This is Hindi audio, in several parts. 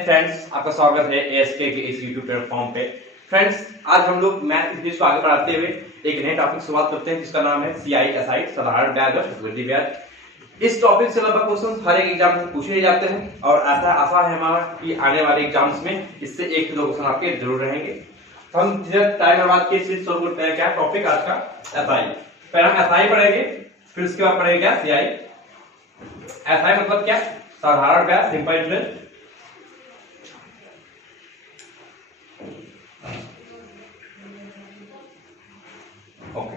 फ्रेंड्स, आपका स्वागत है एएसके के इस यूट्यूब प्लेटफॉर्म पे। फ्रेंड्स, आज हम लोग मैथ इंग्लिश को आगे बढ़ाते हुए एक नए टॉपिक शुरुआत करते हैं जिसका नाम है CISI, साधारण ब्याज और चक्रवृद्धि ब्याज। इस टॉपिक से लगभग क्वेश्चन हर एक एग्जाम में पूछे जाते हैं और ऐसा आशा है हमारा कि आने वाले एग्जाम्स में इससे एक से दो क्वेश्चन आपके जरूर रहेंगे। तो हम टाइम बात के सिर्फ शुरू करते हैं। क्या टॉपिक आज का? SI। पहले हम SI पढ़ेंगे, फिर उसके बाद पढ़ेंगे क्या? CI। SI मतलब क्या? साधारण ब्याज, simple interest. Okay,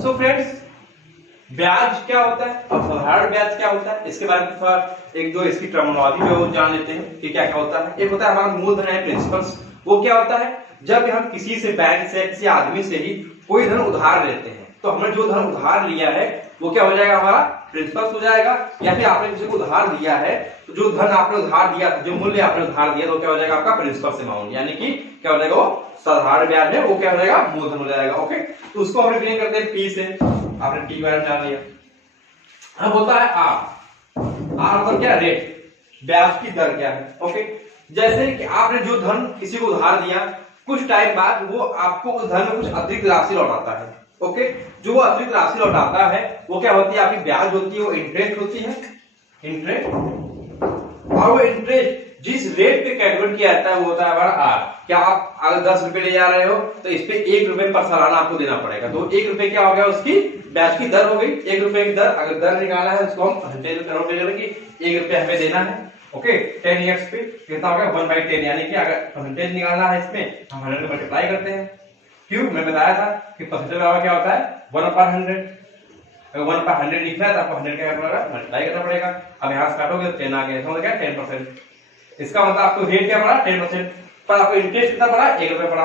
so friends, ब्याज क्या होता है और साधारण ब्याज क्या होता है, इसके बारे में थोड़ा एक दो इसकी टर्मिनोलॉजी जो जान लेते हैं कि क्या क्या होता है। एक होता है हमारा मूलधन है, प्रिंसिपल्स। वो क्या होता है? जब हम किसी से, बैंक से, किसी आदमी से ही कोई धन उधार लेते हैं तो हमने जो धन उधार लिया है वो क्या हो जाएगा? हमारा प्रिंसिपल्स हो जाएगा। या फिर आपने किसी को उधार दिया है तो जो धन आपने उधार दिया, जो मूल्य आपने उधार दिया तो क्या हो जाएगा? आपका प्रिंसिपल्स अमाउंट, यानी कि क्या हो जाएगा? वो साधारण ब्याज है, वो क्या हो जाएगा? मूलधन हो जाएगा। ओके, तो उसको हम रिप्रेजेंट करते हैं P से। आपने T वगैरह जान लिया। अब होता है R मतलब क्या? रेट, ब्याज की दर क्या है। ओके, जैसे कि आपने जो धन किसी को उधार दिया, कुछ टाइम बाद वो आपको उस धन में कुछ अतिरिक्त राशि लौटाता है। ओके, जो वो अतिरिक्त राशि लौटाता है वो क्या होती है? आपकी ब्याज होती है, वो इंटरेस्ट होती है, इंटरेस्ट। और वो इंटरेस्ट जिस रेट पे कैलकुलेट किया जाता है वो होता है हमारा R। क्या आप अगर 10 रुपए ले जा रहे हो तो इस पे 1 रुपए पर सालाना आपको देना पड़ेगा, तो 1 रुपए क्या हो गया? उसकी ब्याज की दर हो गई। 1 रुपए की दर, अगर दर निकालना है उसको हम परसेंटेज में कन्वर्ट करेंगे कि 1 रुपए हमें देना है। ओके, 10 ईयर्स पे कितना हो गया? 1/10, यानी कि अगर परसेंटेज निकालना है इसमें हम 100 मल्टीप्लाई करते हैं। क्यों? मैं बताया था कि परसेंटेज बराबर क्या होता है? 1/100। अगर 1/100 लिखना है तो आपको 100 क्या करना पड़ेगा? मल्टीप्लाई करना पड़ेगा। अब यहाँ से काटोगे तो 10 आ गया, समझ गया? 10%। इसका मतलब आपको रेट क्या पड़ा? 10%, पर आपको इंटरेस्ट कितना पड़ा? 1 रुपए पड़ा।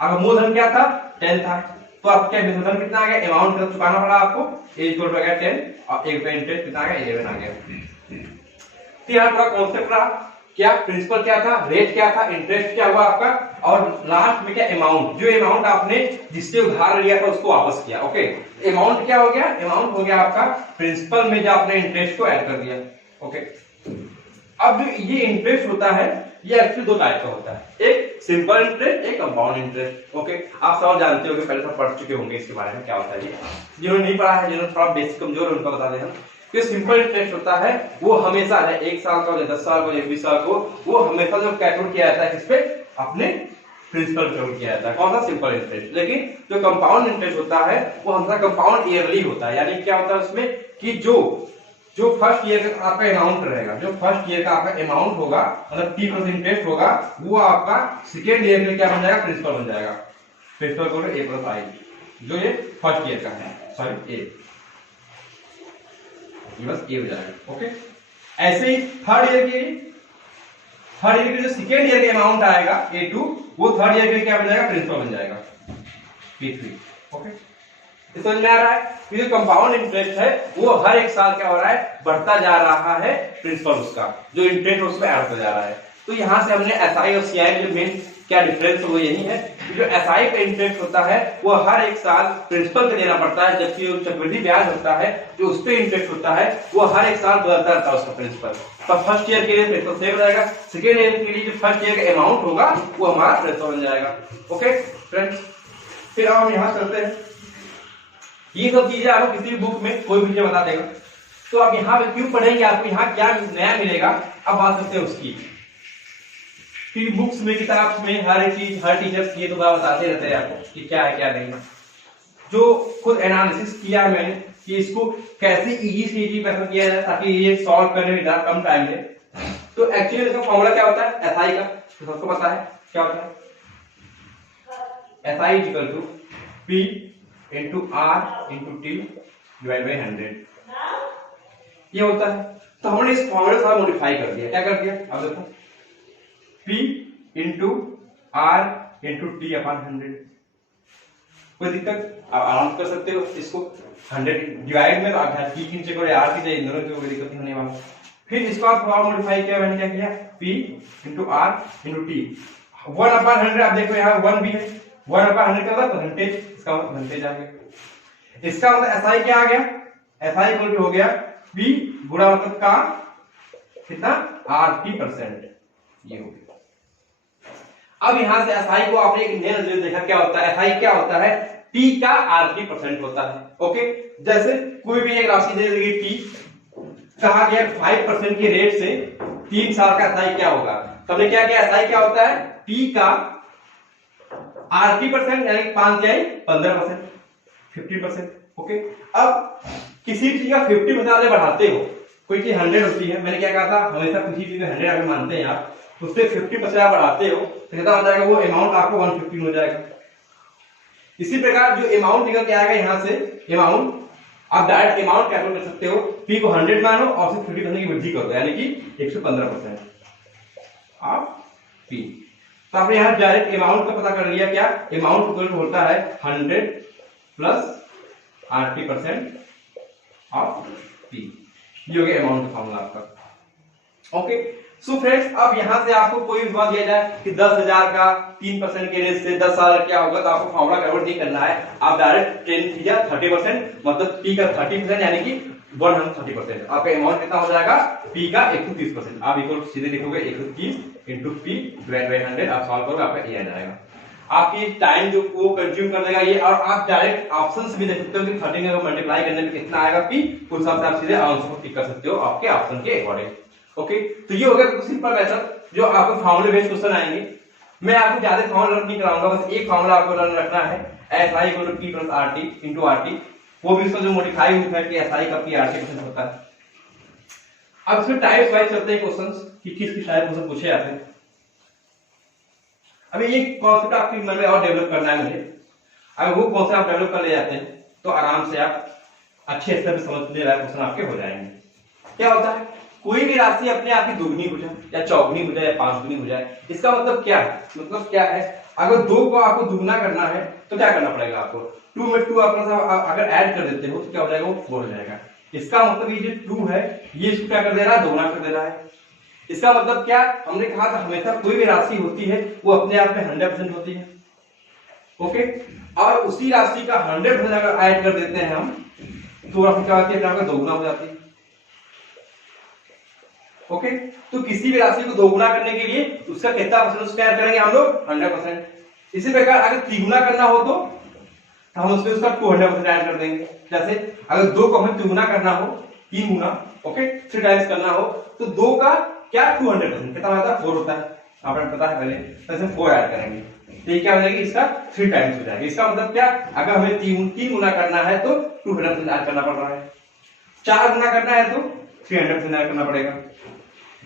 अगर मूलधन क्या था? 10 था, तो आपको क्या मूलधन कितना आ गया? अमाउंट कितना चुकाना पड़ा आपको? 1 रुपए गया 10 और 1 रुपए इंटरेस्ट कितना आ गया? 11 आ गया। तो यहाँ पूरा कॉन्सेप्ट रहा क्या? प्रिंसिपल क्या था, रेट क्या था, इंटरेस्ट क्या हुआ आपका, और लास्ट में क्या? अमाउंट। जो अमाउंट आपने जिससे उधार लिया था उसको वापस किया। ओके, अमाउंट क्या हो गया? अमाउंट हो गया आपका प्रिंसिपल में जो आपने इंटरेस्ट को ऐड कर दिया। ओके, अब जो ये इंटरेस्ट होता है ये एक्चुअली दो टाइप का होता है, एक सिंपल इंटरेस्ट, एक कंपाउंड इंटरेस्ट। ओके, आप सब जानते होंगे, पहले सब पढ़ चुके होंगे इसके बारे में क्या होता है ये। जिन्होंने नहीं पढ़ा है, जिन्होंने थोड़ा बेसिक कमजोर है उनको बता दें हम। जो सिंपल इंटरेस्ट होता है वो हमेशा है 1 साल का, 10 साल का, 20 साल को, वो हमेशा जो कैलकुलेट किया जाता है किस पे? अपने प्रिंसिपल कैलकुलेट किया जाता है। कौन सा? Simple interest. लेकिन जो कंपाउंड इंटरेस्ट होता है वो हमेशा कंपाउंड ईयरली होता है, यानी क्या होता है उसमें कि जो फर्स्ट ईयर का आपका अमाउंट रहेगा, जो फर्स्ट ईयर का आपका अमाउंट होगा, मतलब T+ इंटरेस्ट होगा, वो आपका सेकेंड ईयर में क्या बन जाएगा? प्रिंसिपल बन जाएगा। प्रिंसिपल को A+I, जो ये फर्स्ट ईयर का है, सॉरी A, ये बस A हो जाएगा। ओके, ऐसे ही थर्ड ईयर के जो सेकेंड ईयर का अमाउंट आएगा A2, वो थर्ड ईयर के क्या बन जाएगा? प्रिंसिपल बन जाएगा P3। ओके, समझ में आ रहा है? जो कंपाउंड इंटरेस्ट है वो हर एक साल क्या हो रहा है? बढ़ता जा रहा है प्रिंसिपल, उसका जो इंटरेस्ट उसमें ऐड होता जा रहा है। तो यहाँ से हमने SI और CI में जो मेन क्या डिफरेंस है वो यही है कि जो SI का इंटरेस्ट होता है वो हर एक साल प्रिंसिपल को देना पड़ता है, जबकि जो चक्रवृद्धि ब्याज होता है जो उस पर इंटरेस्ट होता है वो हर एक साल बदलता रहता है उसका प्रिंसिपल। तो फर्स्ट ईयर के लिए प्रिंसिपल सेम रहेगा, सेकेंड ईयर के लिए जो फर्स्ट ईयर का अमाउंट होगा वो हमारा प्रिंसिपल बन जाएगा। ओके फ्रेंड्स, फिर हम यहाँ चलते हैं। ये सब चीजें आपको किसी भी बुक में कोई भी बता देगा, तो आप यहाँ पे क्यों पढ़ेंगे? आपको यहाँ क्या नया मिलेगा अब बात करते हैं उसकी। फिर बुक्स में, किताब में हर एक चीज, हर टीचर्स ये तो बात बताते रहते हैं आपको कि क्या है क्या नहीं। जो खुद एनालिसिस किया मैंने कि इसको कैसे इजी से इजी मेथड किया जाए ताकि ये सॉल्व करने में कम टाइम ले, तो एक्चुअली इसका फॉर्मूला क्या होता है SI का? तो सबको पता है क्या होता है? SI = P × R × T / 100 ये होता है। तो हमने इस फॉर्मूले को थोड़ा मॉडिफाई कर दिया। क्या कर दिया? अब देखो, P × R × T/100। कोई दिक्कत? आप आराम कर सकते हो इसको 100 डिवाइड में, P की नीचे R की चाहिए, दोनों की कोई दिक्कत नहीं होने वाला। फिर इसको आप थोड़ा मॉडिफाई किया, मैंने क्या किया? P × R × T 1/100। आप देखो यहाँ 1 भी है, 1/100 का मतलब परसेंटेज, इसका मतलब परसेंटेज आ गया। इसका मतलब SI क्या आ गया? SI हो गया P गुणा मतलब का कितना? RT%। ये हो गया। अब यहां से एसआई को आपने एक नया नजरिए देखा, क्या होता है एसआई, क्या होता है टी का R3% होता है। ओके, जैसे कोई भी एक राशि दे देगी टी, कहा गया 5% के रेट से 3 साल का एसआई क्या होगा, तो हमने क्या किया, एसआई क्या होता है टी का R3% यानी 5 जाए 15%, 50%। ओके, अब किसी चीज का 50% आपने बढ़ाते हो, कोई चीज 100 होती है, मैंने क्या कहा था हमेशा किसी चीज में 100 अगर मानते हैं आप, उससे 50% आप बढ़ाते हो तो कितना हो जाएगा, वो अमाउंट आपको 115 हो जाएगा। इसी प्रकार जो अमाउंट निकल के आएगा यहां से, अमाउंट आप डायरेक्ट अमाउंट कैलकुलेट कर सकते हो, पी को 100 मानो और सिर्फ 50% की वृद्धि करो, यानी कि 115% ऑफ पी। तो आपने यहां डायरेक्ट अमाउंट का पता कर लिया, क्या अमाउंट इक्वल होता है 100 प्लस R3% ऑफ पी, ये हो गया अमाउंट का फॉर्मूला आपका। ओके, सो फ्रेंड्स अब यहां से आपको कोई भी बात दिया जाए कि 10,000 का 3% के रेट से 10 साल क्या होगा, तो आपको फॉर्मूला कन्वर्ट नहीं करना है, आप डायरेक्ट 10 या 30% मतलब पी का 30% यानी कि 130%, आपका अमाउंट कितना हो जाएगा पी का 130%, आप इक्वल सीधे लिखोगे 130 इंटू पी डिवाइड बाय 100, आप सॉल्व करोगे आपका ये आ जाएगा। आपकी टाइम जो वो कंज्यूम कर देगा ये, और आप डायरेक्ट ऑप्शंस भी देख सकते हो कि 13 को मल्टीप्लाई करने में कितना आएगा पी, उस हिसाब से आप सीधे आंसर को टिक कर सकते हो आपके ऑप्शन के अकॉर्डिंग। ओके, तो ये हो गया सिंपल मेथड जो आपको फॉर्मूले बेस्ड क्वेश्चन आएंगे। मैं आपको ज्यादा फॉर्मूला रन नहीं कराऊंगा, बस एक फॉर्मूला आपको रन रखना है, SI equal to P plus RT into RT, वो भी इसका जो मॉडिफाई हुआ है कि SI का P RT% होता है। अब इसमें टाइप्स वाइज चलते हैं क्वेश्चंस कि किस किस टाइप क्वेश्चन पूछे जाते हैं। अभी ये कॉन्सेप्ट आपके मन में और डेवलप करना है मुझे, अगर वो कॉन्सेप्ट आप डेवलप कर ले जाते हैं तो आराम से आप अच्छे स्तर पे समझने वाले क्वेश्चन आपके हो जाएंगे। क्या होता है, कोई भी राशि अपने आप की दुगनी हो जाए या चौगुनी हो जाए या 5 गुनी हो जाए, इसका मतलब क्या है, मतलब क्या है, अगर 2 को आपको दुगना करना है तो क्या करना पड़ेगा आपको, 2 में 2 अगर ऐड कर देते हो तो क्या हो जाएगा, वो 4 हो जाएगा। इसका मतलब ये जो 2 है ये इसको क्या कर दे रहा है, दोगुना कर दे रहा है। इसका मतलब क्या, हमने कहा था हमेशा कोई भी राशि होती है वो अपने आप में 100% होती है। ओके, और उसी राशि का 100% अगर ऐड कर देते हैं हम तो राशि क्या होती है, आपका दोगुना हो जाती है। ओके, तो किसी भी राशि को दोगुना करने के लिए उसका कितना परसेंट उसमें ऐड करेंगे हम लोग, 100%। इसी प्रकार अगर तिगुना करना हो तो हम उसमें उसका 200% ऐड कर देंगे। जैसे अगर 2 को हमें तिगुना करना हो 3 गुना, ओके 3 टाइम्स करना हो तो 2 का क्या 200% कितना होता है, 4 होता है, आपको पता है पहले, तो इसमें 4 ऐड करेंगे तो ये क्या हो जाएगी, इसका 3 टाइम्स हो जाएगा। इसका मतलब क्या, अगर हमें 3 गुना करना है तो 200% ऐड करना पड़ रहा है, 4 गुना करना है तो 300% ऐड करना पड़ेगा,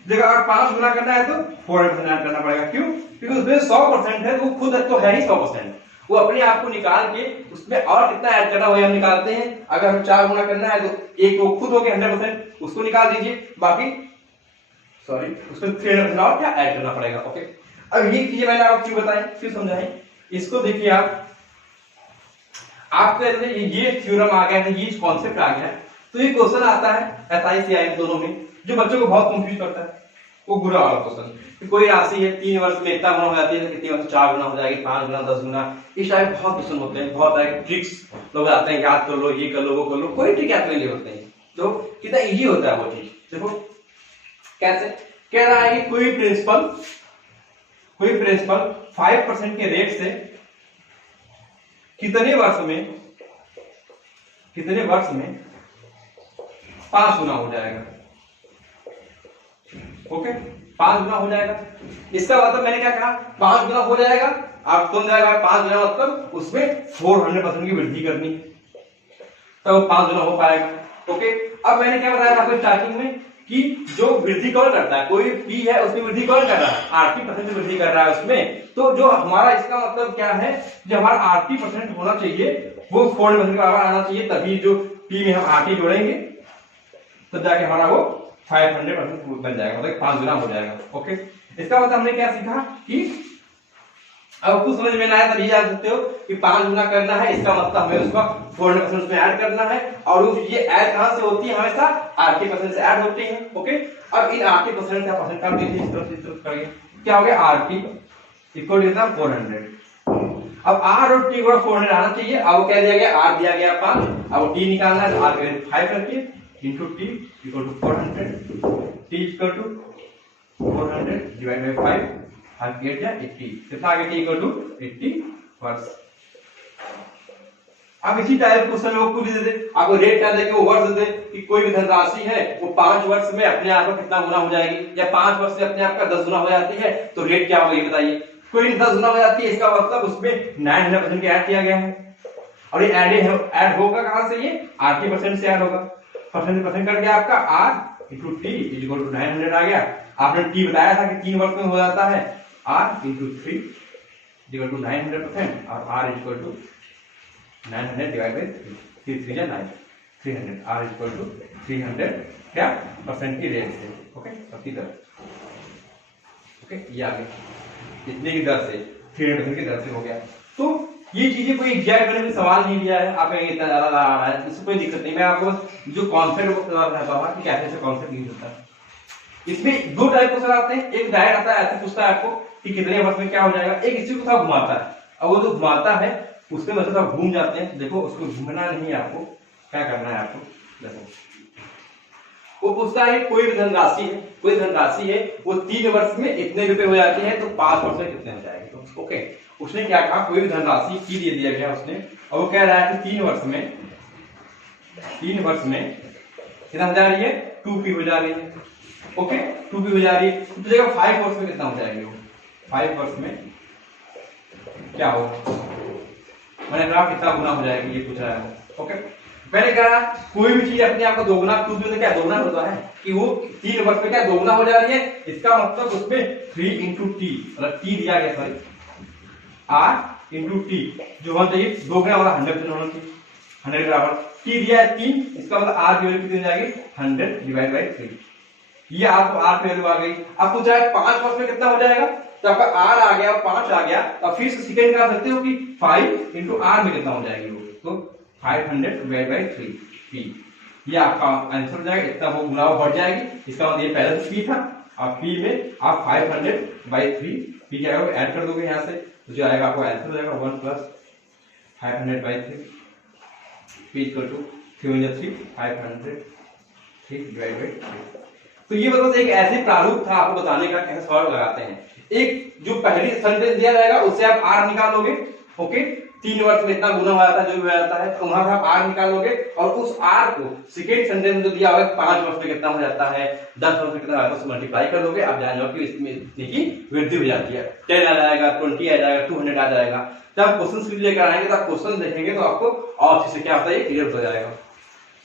देखो अगर 5 गुना करना है तो 400% ऐड करना पड़ेगा। क्यों, क्योंकि उसमें 100% है, वो खुद तो है ही 100%, वो अपने आप को निकाल के उसमें और कितना ऐड करना हो हम निकालते हैं। अगर हम 4 गुना करना है तो एक वो खुद हो गया 100%, उसको निकाल दीजिए, बाकी उसमें 300% और क्या ऐड करना पड़ेगा। ओके, अब ये चीजें मैंने आपको क्यों बताई, फिर समझाएं। इसको देखिए आपके ये थ्योरम आ गया है, ये कॉन्सेप्ट आ गया है, तो ये क्वेश्चन आता है SI CI दोनों में जो बच्चों को बहुत कंफ्यूज करता है, वो बुरा वाला क्वेश्चन। कोई राशि है 3 वर्ष में इतना गुना हो जाती है, कितनी वर्ष 4 गुना हो जाएगी, 5 गुना, 10 गुना, इस टाइप बहुत क्वेश्चन होते हैं, बहुत सारे ट्रिक्स लोग आते हैं, याद कर लो, ये कर लो, वो कर लो, कोई ट्रिक याद नहीं होते हैं, तो कितना इजी होता है वो चीज। देखो कैसे कह रहा है कि कोई प्रिंसिपल 5% के रेट से कितने वर्ष में 5 गुना हो जाएगा। ओके, 5 गुना हो जाएगा, इसका मतलब मैंने क्या कहा, 5 गुना हो जाएगा, आप कौन जाएगा 5 गुना मतलब उसमें 400% की वृद्धि करनी, तब 5 गुना हो पाएगा। ओके, अब मैंने क्या बताया आपको स्टार्टिंग में कि जो वृद्धि कौन करता है, कोई पी है उसमें वृद्धि कौन कर रहा है, 80% वृद्धि कर रहा है उसमें, तो जो हमारा इसका मतलब क्या है, जो हमारा 80% होना चाहिए वो 400% का आना चाहिए, तभी जो पी में हम 80 जोड़ेंगे तब जाके हमारा वो 500% बन जाएगा, मतलब 5 गुना हो जाएगा। ओके, इसका मतलब हमने क्या सीखा कि अब कुछ समझ में ना आया तब ये जान सकते हो कि 5 गुना करना है, इसका मतलब हमें उसका 400% उसमें ऐड करना है, और ये ऐड कहां से होती है, हमेशा 80% से ऐड होती है। ओके, अब इन 80% का परसेंट काट दीजिए, इस तरफ करिए, क्या हो गया RT इक्वल टू कितना 400। अब R और T को 400 आना चाहिए, अब क्या दिया गया, R दिया गया 5, अब T निकालना है, R 5 करके into T equal to 400, T equal to 400 divide by 5 8 या 80 कितना आ गया t इक्वल टू 80 वर्ष। अब इसी टाइप क्वेश्चन में कुछ दे दे, आपको रेट क्या देके वो वर्ष दे कि कोई भी धनराशि है वो 5 वर्ष में अपने आप का कितना गुना हो जाएगी, या 5 वर्ष में अपने आप का 10 गुना हो जाती है, तो रेट क्या होगा ये बताइए। कोई 10 गुना हो जाती है, इसका मतलब उसमें 900% के ऐड किया गया है, और ये ऐड होगा कहां से, ये RT% से ऐड होगा। परसेंट कट गया आपका R into T equal to 900 आ गया। आपने टी बताया था कि 3 वर्ष में हो जाता है, R इंटू 3 इक्वल टू 900% और R equal to 900 divide by 3 3 या 9 300 R इक्वल टू 300 क्या परसेंट की रेट से। ओके सबकी तरह ओके ये आ गया इतने की दर से 300% की दर से हो गया। तो ये चीजें कोई एग्जैक्ट मैंने सवाल नहीं दिया है, आप इतना ज्यादा आ रहा है, इससे कोई दिक्कत नहीं, मैं आपको जो कॉन्सेप्ट बताता हूँ कि कैसे ऐसे कॉन्सेप्ट यूज होता है। इसमें दो टाइप क्वेश्चन आते हैं, एक डायरेक्ट आता है ऐसे पूछता है आपको कि कितने वर्ष में क्या हो जाएगा, एक इसी को थोड़ा घुमाता है। अब वो जो घुमाता है उसके वजह से घूम जाते हैं, देखो उसको घूमना नहीं है, आपको क्या करना है, आपको देखो वो पूछता है कोई भी धनराशि है, कोई धनराशि है वो 3 वर्ष में इतने रुपए हो जाते हैं, तो 5 वर्ष में कितने हो जाएंगे। तो ओके उसने क्या कहा, कोई भी धनराशि की दे दिया गया उसने, और वो कह रहा है कि 3 वर्ष में कितना हो जा रही है, 2p हो जा रही है। ओके 2p हो जा रही है, तो जगह 5 वर्ष में कितना हो जाएगी, वो 5 वर्ष में क्या होगा, मैंने कहा कितना गुना हो जाएगी ये पूछ रहा है। ओके मैंने कहा कोई भी चीज अपने आप को दोगुना, तो क्या दोगुना होता है कि वो 3 वर्ष में क्या दोगुना हो जा रही है, इसका मतलब उसमें 3 इंटू टी, मतलब टी दिया गया, सॉरी R इंटू टी जो होना चाहिए दोगुना वाला 100% होना चाहिए, 100 के बराबर, टी दिया है 3, इसका मतलब R की वैल्यू कितनी हो जाएगी 100 डिवाइड बाई 3, ये आपको R की वैल्यू आ गई। अब पूछा है 5 वर्ष में कितना हो जाएगा, तो आपका R आ गया 5 आ गया, अब फिर से सेकंड निकाल सकते हो कि 5 इंटू R में कितना हो जाएगी वो, तो 500 डिवाइड बाई 3 p, ये आपका आंसर हो जाएगा, इतना वो गुना बढ़ जाएगी, इसका मतलब ये पहले तो p था, अब p में आप 500 बाई 3 p क्या होगा ऐड कर दोगे यहाँ से, तो जो आएगा आपको आंसर हो जाएगा 1 plus 500 by 3 p equal to 3 500 3 divide by 3। तो ये मतलब एक ऐसे प्रारूप था आपको बताने का कैसे सॉल्व लगाते हैं। एक जो पहली सेंटेंस दिया जाएगा उससे आप R निकाल लोगे, ओके 3 वर्ष में इतना गुना हो जाता है, जो भी हो जाता है, तो वहां से आप R निकाल लोगे, और उस R को सेकेंड सेंटेंस में जो दिया होगा 5 वर्ष में कितना हो जाता है, 10 वर्ष में कितना होता है, उससे मल्टीप्लाई कर दोगे, आप जान जाओगे इसमें इतनी की वृद्धि हो जाती है, 10 आ जाएगा, 20 आ जाएगा, 200 आ जाएगा। जब क्वेश्चन लेकर आएंगे तो आप क्वेश्चन देखेंगे तो आपको और अच्छे से क्या होता है ये क्लियर हो जाएगा।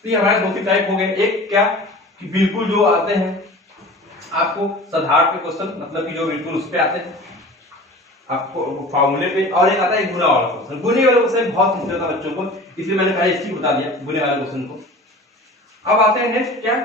तो ये हमारे 2 टाइप हो गए, एक क्या कि बिल्कुल जो आते हैं आपको साधारण के क्वेश्चन, मतलब कि जो बिल्कुल उस पे आते हैं आपको फॉर्मूले पे, और एक आता है गुना वाला क्वेश्चन। गुने वाले क्वेश्चन बहुत मुश्किल होता है बच्चों को, इसलिए मैंने पहले इसकी बता दिया गुने वाले क्वेश्चन को। अब आते हैं नेक्स्ट क्या,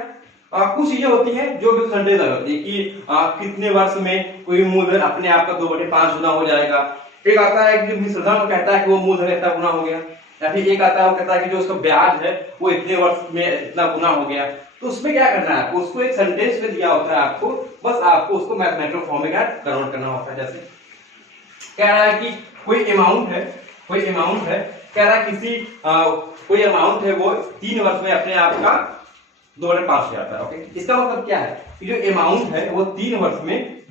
कुछ चीजें होती हैं जो भी संदेह होती है कि कितने वर्ष में कोई मूलधन अपने आप का 2/5 गुना हो जाएगा। एक आता है कि मिश्रधन कहता है कि वो मूलधन इतना गुना हो गया, या फिर एक आता है वो कहता है कि जो उसका ब्याज है वो इतने वर्ष में इतना गुना हो गया। तो उसमें क्या करना है आपको, उसको एक सेंटेंस में दिया होता है आपको, बस आपको उसको मैथमेटिकल फॉर्म में क्या कन्वर्ट करना होता है। जैसे कह रहा है कि कोई अमाउंट है, कह रहा है किसी कोई अमाउंट है वो 3 वर्ष में अपने आप का 2/5 हो जाता है। ओके इसका मतलब क्या है कि जो अमाउंट है वो 3 वर्ष में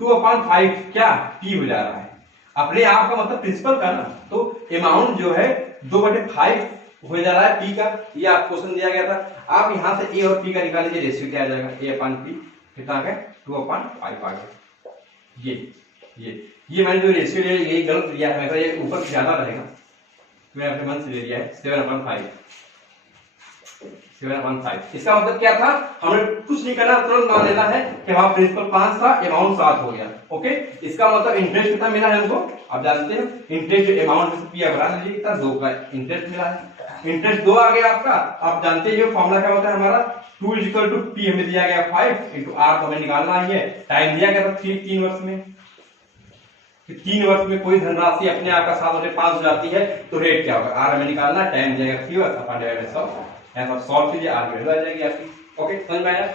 2/5 क्या p हो जा रहा है, अपने आप का मतलब प्रिंसिपल का ना, तो अमाउंट जो है 2/5 हो जा रहा है p का, ये आप क्वेश्चन दिया गया था। आप यहां से a और p का निकाल लीजिए, रेशियो क्या आ जाएगा a/p कितना आ गया 2/5 आ गया। ये मैंने जो रेशियो लिया ये गलत दिया है, हमेशा ये ऊपर ज्यादा रहेगा, तो मैंने अपने मन से ले लिया है 7/5। इसका मतलब क्या था, हमें कुछ नहीं करना, तुरंत मान लेना है कि वहां प्रिंसिपल 5 था, अमाउंट 7 हो गया। ओके इसका मतलब इंटरेस्ट कितना मिला है हमको, आप जानते हैं इंटरेस्ट जो अमाउंट p बढ़ा लीजिए कितना 2 का इंटरेस्ट मिला है, इंटरेस्ट 2 आ गया आपका। आप जानते हैं फॉर्मूला क्या होता है हमारा, 2 = p हमें दिया गया 5 इंटू r तो हमें निकालना ही है, टाइम दिया गया था 3 वर्ष में, 3 वर्ष में कोई धनराशि अपने आप का 7/5 हो जाती है, तो रेट क्या होगा, r हमें निकालना, टाइम दिया गया 3 वर्ष अपॉन डिवाइड बाय 100, ऐसा सॉल्व कीजिए, r की वैल्यू आ जाएगी आपकी। ओके समझ में आया,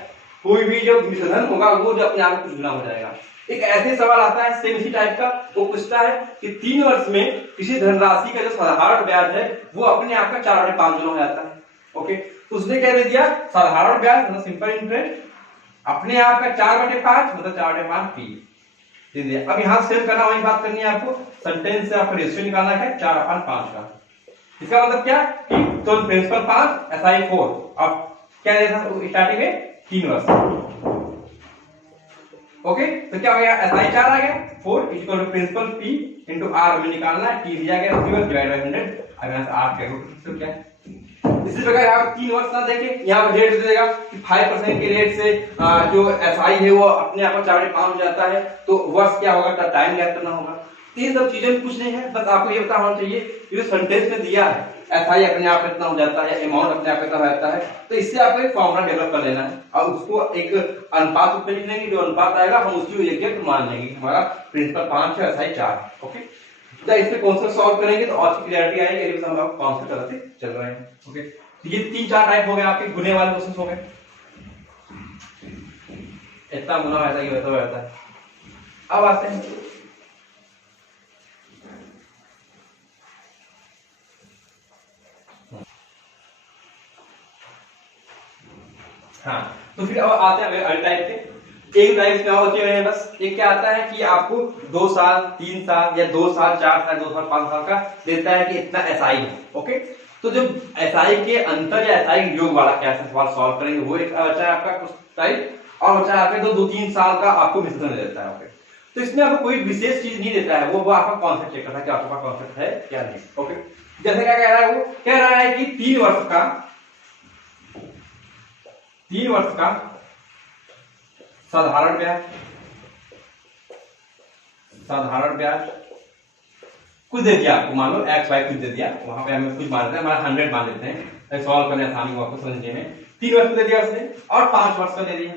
कोई भी जो मिश्रधन होगा वो जो अपने आप कुछ गुना हो जाएगा। एक ऐसे सवाल आता है सेम इसी टाइप का, वो पूछता है कि 3 वर्ष में किसी धनराशि का जो साधारण ब्याज है वो अपने आप का 4/5 गुना हो जाता है। ओके तो उसने क्या दे दिया, साधारण ब्याज मतलब सिंपल इंटरेस्ट अपने आप का 4/5 मतलब 4/5 पी। अब यहाँ सेव करना, वही बात करनी है आपको, सेंटेंस से आपको रेशियो निकालना है 4/5 का। इसका मतलब क्या कि तो प्रिंसिपल 5 एसआई 4। अब क्या देता स्टार्टिंग में 3 वर्ष। ओके, तो क्या हो गया, एसआई 4 आ गया, 4 equal to principal P into R में निकालना है, टी दिया गया डिवाइड बाय 100। अब यहाँ से आर क्या रूट तो क्या है। इसी प्रकार आप 3 वर्ष ना देखें, यहाँ रेट दे देगा कि 5% के रेट से जो एसआई है वो अपने आप 4/5 हो जाता है, तो वर्ष क्या होगा, टाइम ज्ञात करना होगा। तो ये सब चीजें कुछ नहीं है, बस आपको ये पता होना चाहिए कि जो सेंटेंस में दिया है एसआई अपने आप इतना हो जाता है, अमाउंट अपने आप इतना रहता है, तो इससे आपको एक फॉर्मूला डेवलप कर लेना है और उसको एक अनुपात ऊपर लिख लेंगे, जो अनुपात आएगा हम उसकी एग्जैक्ट मान लेंगे। हमारा प्रिंसिपल 5 है, एसआई 4। ओके, तो इसमें कॉन्सेप्ट सॉल्व करेंगे तो और क्लियरिटी आएगी। ये हम आपको कॉन्सेप्ट करते चल रहे हैं। ओके, ये 3-4 टाइप हो गए आपके गुने वाले क्वेश्चन हो गए। इतना गुना वैसा ही वैसा रहता है। अब आते हैं हाँ, तो फिर अब आते हैं अगले टाइप के। एक टाइप में और बचे हुए हैं बस। एक क्या आता है कि आपको 2 साल 3 साल या 2 साल 4 साल 2 साल 5 साल का देता है कि इतना एसआई है। ओके, तो जब एसआई के अंतर या एसआई योग वाला कैसे सवाल सॉल्व करेंगे वो एक बचा है आपका कुछ टाइप, और बचा है आपके 2-3 साल का आपको मिश्रण देता है। ओके, तो इसमें आपको कोई विशेष चीज नहीं देता है, वो आपका कॉन्सेप्ट चेक करता है कि आपका कॉन्सेप्ट है क्या नहीं। ओके, जैसे क्या कह रहा है, वो कह रहा है कि 3 वर्ष का साधारण ब्याज कुछ दे दिया आपको, मान लो एक्स वाई कुछ दे दिया, वहां पे हमें कुछ मान लेते हैं, हमारा 100 मान लेते हैं सॉल्व करने आसानी हुआ आपको समझने में। 3 वर्ष दे दिया उसने और 5 वर्ष का दे दिया,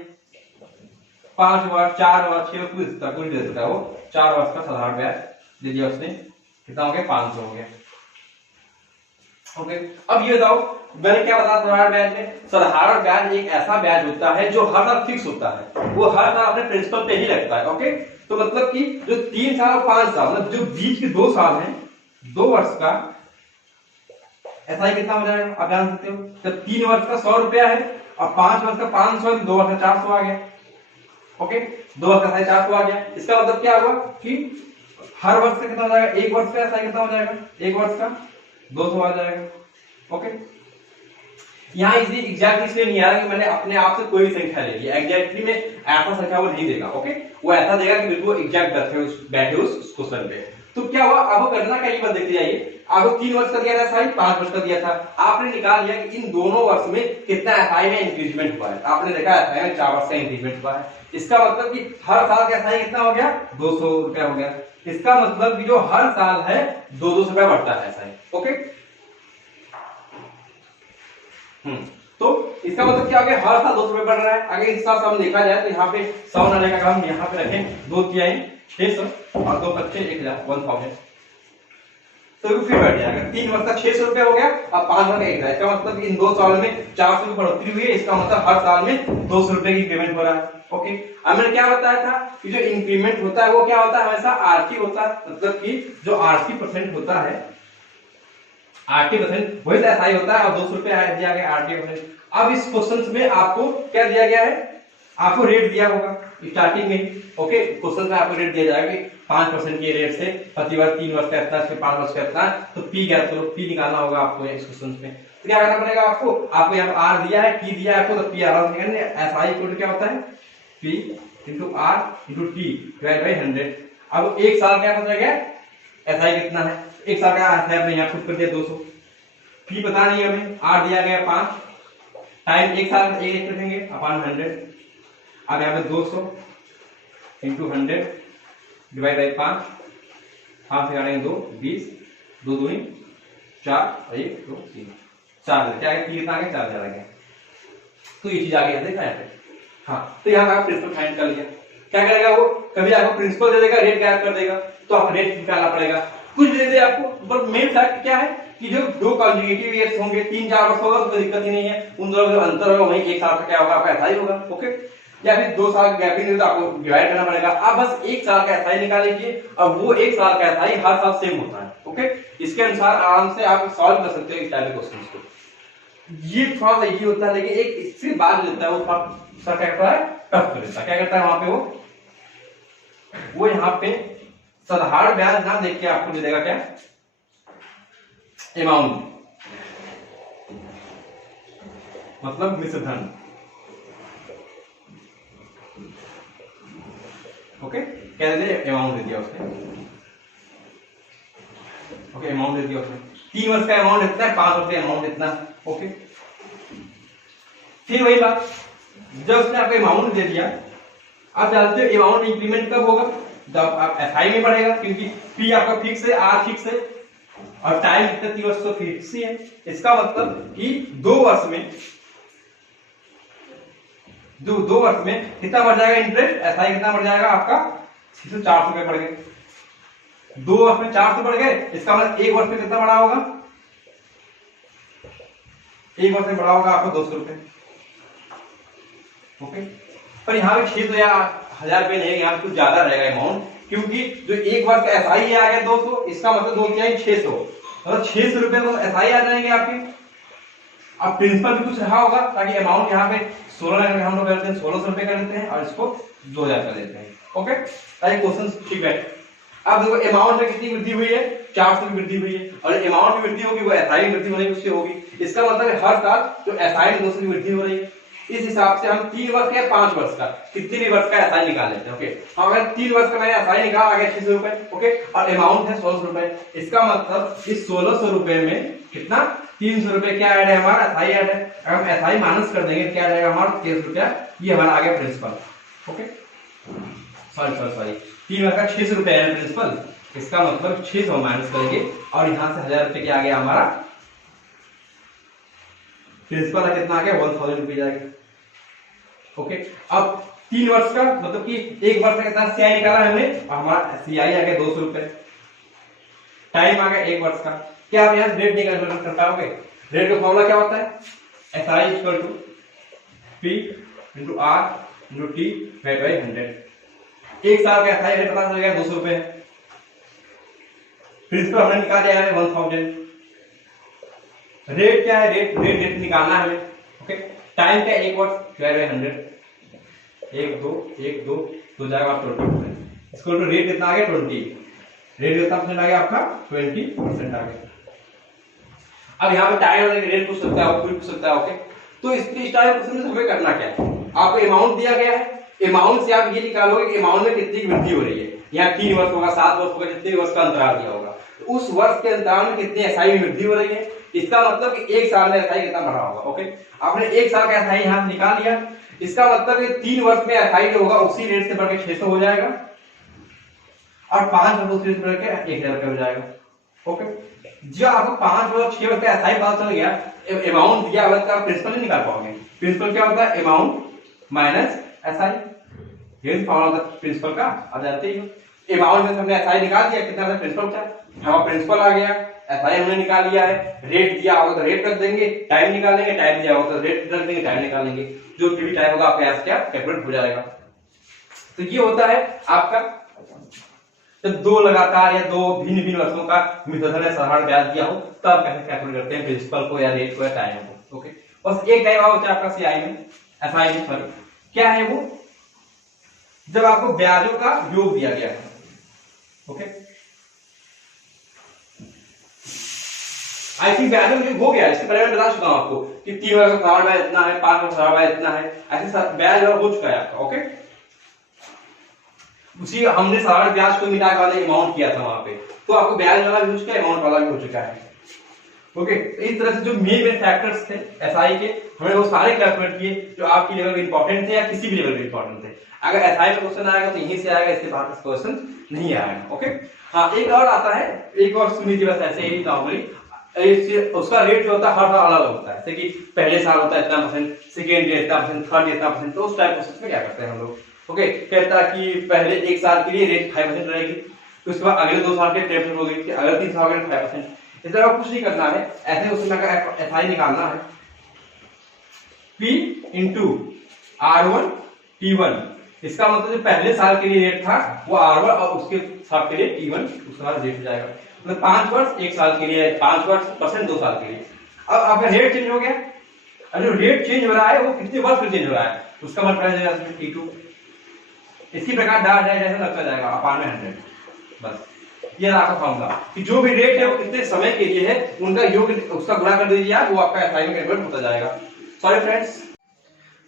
5 वर्ष 4 वर्ष 6 कुछ दे देता है वो। 4 वर्ष का साधारण ब्याज दे दिया उसने, कितना हो गया, 500 हो गया। ओके, अब ये बताओ मैंने क्या बताया साधारण ब्याज में। साधारण ब्याज एक ऐसा ब्याज होता है जो हर साल फिक्स होता है, वो हर साल अपने प्रिंसिपल पे ही लगता है। ओके, तो मतलब कि जो 3 साल और 5 साल मतलब जो बीच के 2 साल हैं, 2 वर्ष का एसआई कितना हो जाएगा आप जान सकते हो। जब 3 वर्ष का 100 रुपया है और 5 वर्ष का 500, 2 वर्ष का 400 आ गया। ओके, 2 वर्ष का 400 आ गया। इसका मतलब क्या हुआ कि हर वर्ष का कितना हो जाएगा, 1 वर्ष का एसआई कितना हो जाएगा, 1 वर्ष का 200 आ जाएगा। ओके, यहाँ इसी एग्जैक्ट इसलिए नहीं आ रहा कि मैंने अपने आप से कोई भी संख्या ले ली, एग्जैक्टली में ऐसा संख्या वो नहीं देगा। ओके, वो ऐसा देगा कि बिल्कुल एग्जैक्ट बैठे उस क्वेश्चन पे। तो क्या हुआ, आपको करना क्या, ये बात देखते जाइए। आपको 3 वर्ष का दिया था एसआई, 5 वर्ष का दिया था, आपने निकाल लिया कि इन दोनों वर्ष में कितना एसआई में इंक्रीजमेंट हुआ है। आपने देखा एसआई में 4 वर्ष का इंक्रीजमेंट हुआ है। इसका मतलब कि हर साल का एसआई कितना हो गया, 200 रुपया हो गया। इसका मतलब कि जो हर साल है 200 रुपया बढ़ता है एसआई। ओके, तो इसका मतलब क्या हो गया, हर साल 200 रुपये बढ़ रहा है। अगर इस साल हम देखा जाए तो यहाँ पे 100 लाने का काम यहाँ पे रखें, 2 तिहाई 600 और 2 पच्चे 1000, तो फिर बढ़ जाएगा। 3 वर्ष का 600 रुपया हो गया और 5 वर्ष का 1000। इसका मतलब इन 2 साल में 400 की बढ़ोतरी हुई है। इसका मतलब हर साल में 200 रुपए की पेमेंट हो रहा है। ओके, अब मैंने क्या बताया था कि जो इंक्रीमेंट होता है वो क्या होता है, हमेशा आरटी होता है। मतलब कि जो आरटी परसेंट होता है, आरटी परसेंट वही एसआई होता है और 200 रुपया दिया गया आरटी परसेंट। अब इस क्वेश्चन में आपको क्या दिया गया है, आपको रेट दिया होगा स्टार्टिंग में। ओके, क्वेश्चन में आपको रेट दिया जाएगा कि 5% के रेट से प्रति वर्ष 3 वर्ष का इतना, 5 वर्ष का इतना, तो पी ज्ञात करो, पी निकालना होगा आपको इस क्वेश्चन में। तो क्या करना पड़ेगा आपको यहाँ आर दिया है, टी दिया है आपको, तो पी आराम से करने। एसआई इक्वल टू क्या होता है, P into R into T divide by 100। अब एक साल क्या पता गया एसआई कितना है, एक साल का एसआई आपने यहाँ पुट कर दिया 200, पी पता नहीं हमें, आर दिया गया 5, टाइम एक साल में एक रखेंगे अपॉन 100। अब यहाँ पे 200 इंटू 100 डिवाइड बाई 5, 5 से काटेंगे 2, 20, 2 दूनी 4 और 1 2 3 4 क्या है, कितना आ गया 4000 आ गया। तो ये चीज आ गया देखा यहाँ पे। हाँ, तो यहाँ आप प्रिंसिपल फाइंड कर लिया। क्या करेगा वो, कभी आपको प्रिंसिपल दे देगा, रेट गायब कर देगा, तो आप रेट निकालना पड़ेगा। कुछ भी दे दे आपको, पर मेन फैक्ट क्या है कि जो 2 कंसेक्यूटिव ईयर्स होंगे, 3-4 वर्ष होगा तो कोई दिक्कत ही नहीं है। उन दोनों जो अंतर होगा वही 1 साल का क्या होगा आपका एसआई होगा। ओके, या फिर 2 साल गैप नहीं तो आपको डिवाइड करना पड़ेगा। आप बस 1 साल का एसआई निकाल लीजिए और वो 1 साल का एसआई हर साल सेम होता है। ओके, इसके अनुसार आराम से आप सॉल्व कर सकते हो इस टाइप के क्वेश्चंस को। ये थोड़ा सा इजी होता है, लेकिन एक इससे बाद लेता है वो थोड़ा सा क्या होता है टफ कर देता है। क्या करता है वहां पे वो यहाँ पे साधारण ब्याज ना देख के आपको दे देगा क्या, अमाउंट, मतलब मिश्र धन। ओके, क्या दे दिया, अमाउंट दे दिया उसने। ओके, अमाउंट दे दिया उसने, 3 वर्ष का अमाउंट इतना है, 5 वर्ष का अमाउंट इतना। ओके, फिर वही बात, जब उसने आपको अमाउंट दे दिया, आप जानते हो अमाउंट इंक्रीमेंट कब होगा, जब आप एसआई में बढ़ेगा, क्योंकि पी आपका फिक्स है, आर फिक्स है, और टाइम कितना 3 वर्ष तो फिक्स ही है। इसका मतलब कि 2 वर्ष में दो वर्ष में कितना बढ़ जाएगा इंटरेस्ट, एसआई कितना बढ़ जाएगा आपका, 400 रुपए बढ़ गए। 2 वर्ष में 400 बढ़ गए, इसका मतलब 1 वर्ष में कितना बढ़ा होगा, 1 वर्ष में बढ़ा होगा आपको 200 रुपए। ओके, पर यहाँ पे 600 या 1000 रुपए नहीं, यहाँ पे कुछ ज्यादा रहेगा अमाउंट, क्योंकि जो 1 वर्ष का एसआई आ गया 200, इसका मतलब 2 क्या है 600, मतलब 600 रुपए तो एसआई आ जाएंगे आपके। अब प्रिंसिपल भी कुछ रहा होगा, ताकि अमाउंट यहाँ पे 16 लगाकर हम लोग करते हैं 1600 रुपए कर देते हैं, और इसको 2000 कर देते हैं। ओके, ताकि क्वेश्चन ठीक है। अब देखो अमाउंट में कितनी वृद्धि हुई है, 400 की वृद्धि हुई है, और अमाउंट में वृद्धि होगी वो एसआई में वृद्धि होने की उससे होगी। इसका मतलब हर साल जो एसआई में 200 की वृद्धि हो रही है। इस हिसाब से हम 3 वर्ष या 5 वर्ष का, कितने भी वर्ष का एसआई निकाल लेते हैं। ओके, हम अगर 3 वर्ष का मैंने एसआई निकाला, आ गया 600 रुपए। ओके, और अमाउंट है 1600 रुपए, इसका मतलब इस 1600 रुपए में कितना, 300 रुपए क्या ऐड है हमारा, एसआई ऐड है। अगर हम एसआई माइनस कर देंगे क्या रहेगा हमारा, 1300 रुपया, ये हमारा आ गया प्रिंसिपल। ओके, सॉरी 3 वर्ष का 600 रुपए है प्रिंसिपल, इसका मतलब 600 माइनस करेंगे, और यहां से 1000 रुपए क्या आ गया हमारा प्रिंसिपल, कितना आ गया 1000 रुपए जाएगा। ओके, अब 3 वर्ष का मतलब कि 1 वर्ष का कितना सीआई निकाला हमने, और हमारा सीआई आ गया 200 रुपए, टाइम आ गया 1 वर्ष का। क्या आप यहाँ रेट निकाल कर पाओगे, रेट का फॉर्मूला क्या होता है, SI equal to P into R into T divide by 100। 1 साल का एसआई रेट पता चल गया 200 रुपए, प्रिंसिपल हमने निकाल लिया है 1000। रेट क्या है, रेट निकालना है हमें। ओके, टाइम क्या, 1 वर्ष डिवाइड बाई 100, 1 2 जाएगा 20%, इसको रेट कितना आ गया 20, रेट कितना परसेंट आ गया आपका 20% आ गया। अब यहाँ पे टाइम रेट पूछ सकता है, पूछ सकता है। ओके, तो इसके स्टाइल क्वेश्चन में हमें करना क्या है, आपको अमाउंट दिया गया है, अमाउंट से आप ये निकालोगे कि अमाउंट में कितनी वृद्धि हो रही है। यहाँ 3 वर्ष होगा, 7 वर्ष होगा, जितने वर्ष का अंतराल दिया होगा, तो उस वर्ष के अंतराल में कितनी एसआई में वृद्धि हो रही है। इसका मतलब कि 1 साल में एसआई कितना बढ़ा होगा। ओके, आपने 1 साल का एसआई यहाँ निकाल लिया, इसका मतलब कि 3 वर्ष में एसआई जो होगा उसी रेट से बढ़ के 600 हो जाएगा, और 5 वर्ष उसी रेट से बढ़ के 1000 रुपये हो जाएगा। ओके, जब आपको 5 और 6 वर्ष का एसआई पता चल गया, अमाउंट दिया हुआ, आप प्रिंसिपल नहीं निकाल पाओगे। प्रिंसिपल क्या होता है, अमाउंट माइनस एसआई, ये फॉर्मूला होता है प्रिंसिपल का, आप जानते ही हो। अमाउंट में हमने एसआई निकाल दिया, कितना था प्रिंसिपल था, हमारा प्रिंसिपल आ गया, एसआई हमने निकाल लिया है, रेट दिया होगा तो रेट रख देंगे, टाइम निकालेंगे, टाइम दिया होगा तो रेट रख देंगे, टाइम निकालेंगे, जो भी टाइम होगा आपके यहाँ से क्या कैलकुलेट हो जाएगा। तो ये होता है आपका, जब 2 लगातार या 2 भिन्न वर्षों का मिश्रण या साधारण ब्याज दिया हो, तब कैसे कैलकुलेट करते हैं प्रिंसिपल को या रेट को या टाइम को। ओके, बस एक टाइम होता है आपका सीआई में, एसआई में, सॉरी क्या है वो, जब आपको ब्याजों का योग दिया गया है। ओके, आई थिंक ब्याजों में हो गया, इससे पहले मैं बता चुका हूं आपको कि 3 वर्ष का साधारण ब्याज इतना है, 5 वर्ष का साधारण ब्याज इतना है, ऐसे ब्याज हो चुका है आपका। ओके, उसी हमने साधारण ब्याज को मिला के वाला अमाउंट किया था वहां पे, तो आपको ब्याज वाला भी हो चुका है, अमाउंट वाला भी हो चुका है। ओके, इस तरह से जो मेन फैक्टर्स थे एसआई के, हमने वो सारे कैलकुलेट किए जो आपकी लेवल में इंपॉर्टेंट थे या किसी भी लेवल में इंपॉर्टेंट थे। अगर एसआई में क्वेश्चन आएगा तो यहीं से आएगा, इसके बाद क्वेश्चन नहीं आएगा। ओके, हाँ एक और आता है, एक और सुन लीजिए बस ऐसे ही नॉर्मली, उसका रेट जो होता है हर साल अलग होता है, जैसे कि पहले साल होता है इतना परसेंट, सेकेंड ईयर इतना परसेंट, थर्ड ईयर इतना परसेंट, तो उस टाइप प्रोसेस में क्या करते हैं हम लोग। ओके, कहता है कि पहले 1 साल के लिए रेट 5% रहेगी, तो उसके बाद अगले 2 साल के 10% होगी, अगले 3 साल के 5%। इस तरह कुछ नहीं करना है, ऐसे उसमें अगर एसआई निकालना है, P इंटू R1 T1, इसका मतलब जो पहले साल के लिए रेट था वो R1 और उसके साथ के लिए T1 उसका रेट हो जाएगा। मतलब 5 वर्ष 1 साल के लिए, 5 वर्ष परसेंट 2 साल के लिए। अब आपका रेट चेंज हो गया, और जो रेट चेंज हो रहा है वो कितने वर्ष में चेंज हो रहा है, उसका मल्टीप्लाई हो जाएगा इसमें T2। इसी प्रकार डायरेक्ट जैसे लगता जाएगा अपान में 100। बस ये आपका फॉर्मूला कि जो भी रेट है वो कितने समय के लिए है उनका योग उसका गुणा कर दीजिए आप, वो आपका एसआई में कन्वर्ट होता जाएगा। सॉरी फ्रेंड्स,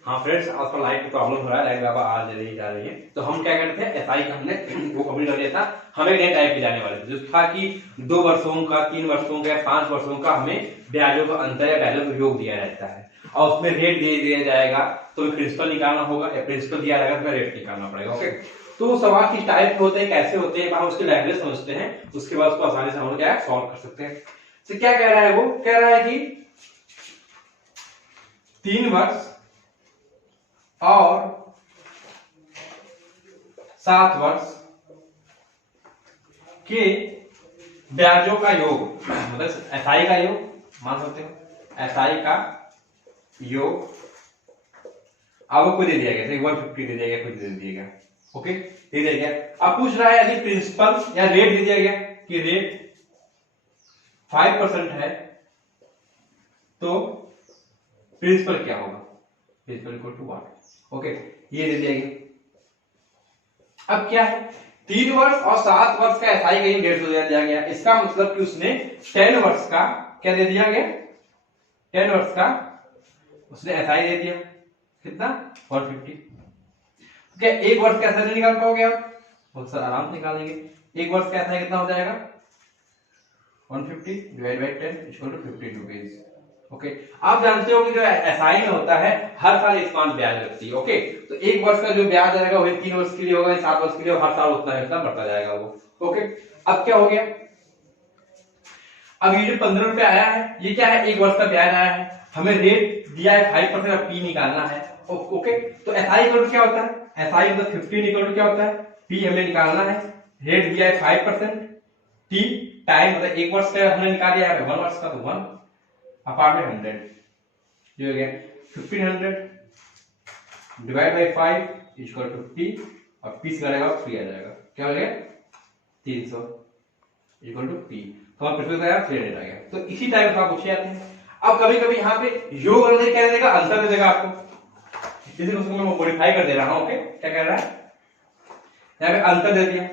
हाँ फ्रेंड्स, आज पर लाइट प्रॉब्लम हो रहा है, लाइट बाबा आ जा रही है। तो हम क्या करते हैं, एसआई का हमने वो कंप्लीट कर लिया था। हमें नए टाइप के जाने वाले थे जो था कि 2 वर्षों का, 3 वर्षों का, 5 वर्षों का हमें ब्याजों का अंतर या ब्याजों का योग दिया रहता है और उसमें रेट दे दिया जाएगा। तो प्रिंसिपल निकालना होगा या प्रिंसिपल दिया जाएगा तो रेट निकालना पड़ेगा। ओके, तो सवाल किस टाइप के होते हैं, कैसे होते हैं, हम उसकी लैंग्वेज समझते हैं, उसके बाद उसको आसानी से हम क्या सॉल्व कर सकते हैं। तो क्या कह रहा है, वो कह रहा है कि 3 वर्ष और 7 वर्ष के ब्याजों का योग, मतलब एसआई का योग मान सकते हो, एसआई का योग आपको कोई दे दिया गया, 150 दे दिया गया, कुछ दे दिया गया। ओके, दे दिया गया। अब पूछ रहा है यदि प्रिंसिपल या रेट दे दिया गया कि रेट 5% है तो प्रिंसिपल क्या होगा, principal equal to what. Okay, ये दे दिया गया। अब क्या है, 3 वर्ष और 7 वर्ष का एसआई का 150 दे दिया गया। इसका मतलब कि उसने 10 वर्ष का क्या दे दिया गया, 10 वर्ष का उसने एसआई दे दिया, कितना 150। क्या 1 वर्ष का एसआई नहीं निकाल पाओगे आप, बहुत सारा आराम से निकालेंगे। 1 वर्ष का एसआई कितना हो जाएगा, 150 divide by 10 equal to 15 rupees. Okay, आप जानते हो कि जो एसआई में होता है हर साल एक समान ब्याज लगती है। ओके, तो 1 वर्ष का जो ब्याज आएगा वही 3 वर्ष के लिए होगा, 7 वर्ष के लिए, हर साल उतना इतना बढ़ता जाएगा वो। ओके, अब क्या हो गया, अब ये जो 15 रुपए आया है ये क्या है, 1 वर्ष का ब्याज आया है, हमें रेट दिया है 5%, अब पी निकालना है। ओके, तो एसआई इक्वल टू क्या होता है, एसआई मतलब 15 इक्वल टू क्या होता है, पी हमें निकालना है, रेट दिया है 5%, टी टाइम मतलब 1 वर्ष का हमने निकाल लिया है, 1 वर्ष का तो 1 अपार्ट में 100 जो हो गया 1500 divide by 5 equal to P, और पी से करेगा 3 आ जाएगा, क्या हो गया 300 इक्वल टू पी। तो हमारा प्रश्न आया 300 आ गया। तो इसी टाइप का पूछे जाते हैं। अब कभी कभी यहाँ पे योग अंतर क्या देगा, अंतर दे देगा आपको, इसी को मैं मॉडिफाई कर दे रहा हूँ। ओके, क्या कह रहा है, यहाँ पे अंतर दे दिया,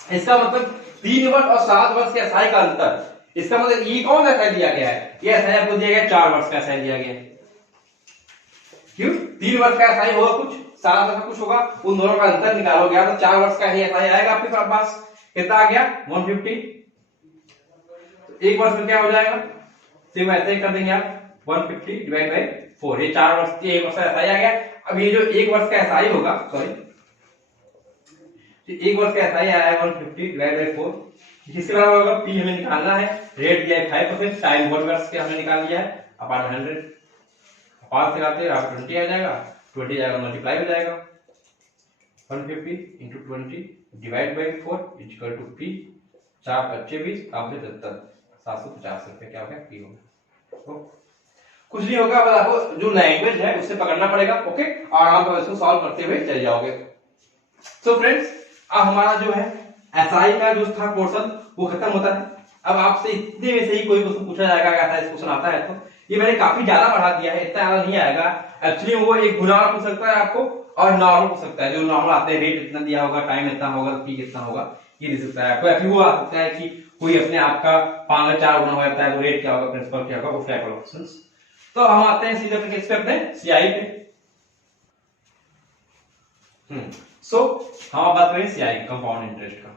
इसका मतलब 3 वर्ष और 7 वर्ष के एसआई का अंतर, इसका मतलब ये कौन सा एसआई दिया गया है, ये एसआई आपको दिया गया 4 वर्ष का एसआई दिया गया। क्यों, 3 वर्ष का एसआई होगा कुछ, 7 वर्ष का कुछ होगा, उन दोनों का अंतर निकालोगे तो 4 वर्ष का ही एसआई आएगा आपके पास। कितना आ गया 150। तो 1 वर्ष में क्या हो जाएगा, सिर्फ ऐसे ही कर देंगे आप, 150 डिवाइड बाय 4, ये 4 वर्ष की 1 वर्ष का एसआई आ गया। अब ये जो 1 वर्ष का एसआई होगा, सॉरी 1 वर्ष का एसआई आया है 150 डिवाइड बाय 4, किसके बराबर होगा, पी हमें निकालना है, रेट दिया है 5%, टाइम 1 वर्ष के हमने निकाल लिया है, अपार्ट 100, अपार्ट से आते हैं 20 आ जाएगा, 20 जाएगा मल्टीप्लाई हो जाएगा, 150 into 20 divide by 4 equal to P, 4 25 20 आप 70 750 रुपए क्या हो गया, पी हो गया। तो कुछ नहीं होगा, बस आपको जो लैंग्वेज है उससे पकड़ना पड़ेगा। ओके, और आप इसको सॉल्व करते हुए चले जाओगे। सो फ्रेंड्स, अब हमारा जो है एसआई का जो था पोर्शन वो खत्म होता है। अब आपसे इतने में से ही कोई क्वेश्चन पूछा जाएगा, ऐसा क्वेश्चन आता है तो ये मैंने काफी ज्यादा बढ़ा दिया है, इतना ज्यादा नहीं आएगा। एक्चुअली वो एक गुना पूछ सकता है आपको और नॉर्मल पूछ सकता है, जो नॉर्मल आते हैं, रेट इतना दिया होगा, टाइम इतना होगा, पी कितना होगा, ये दे सकता है आपको। या फिर वो आ सकता है कि कोई अपने आपका 5 में 4 गुना हो जाता है तो रेट क्या होगा, प्रिंसिपल क्या होगा, उस टाइप का क्वेश्चंस। तो हम आते हैं सीधे किस पे, अपने सीआई पे। सो हम बात करें सीआई कंपाउंड इंटरेस्ट का।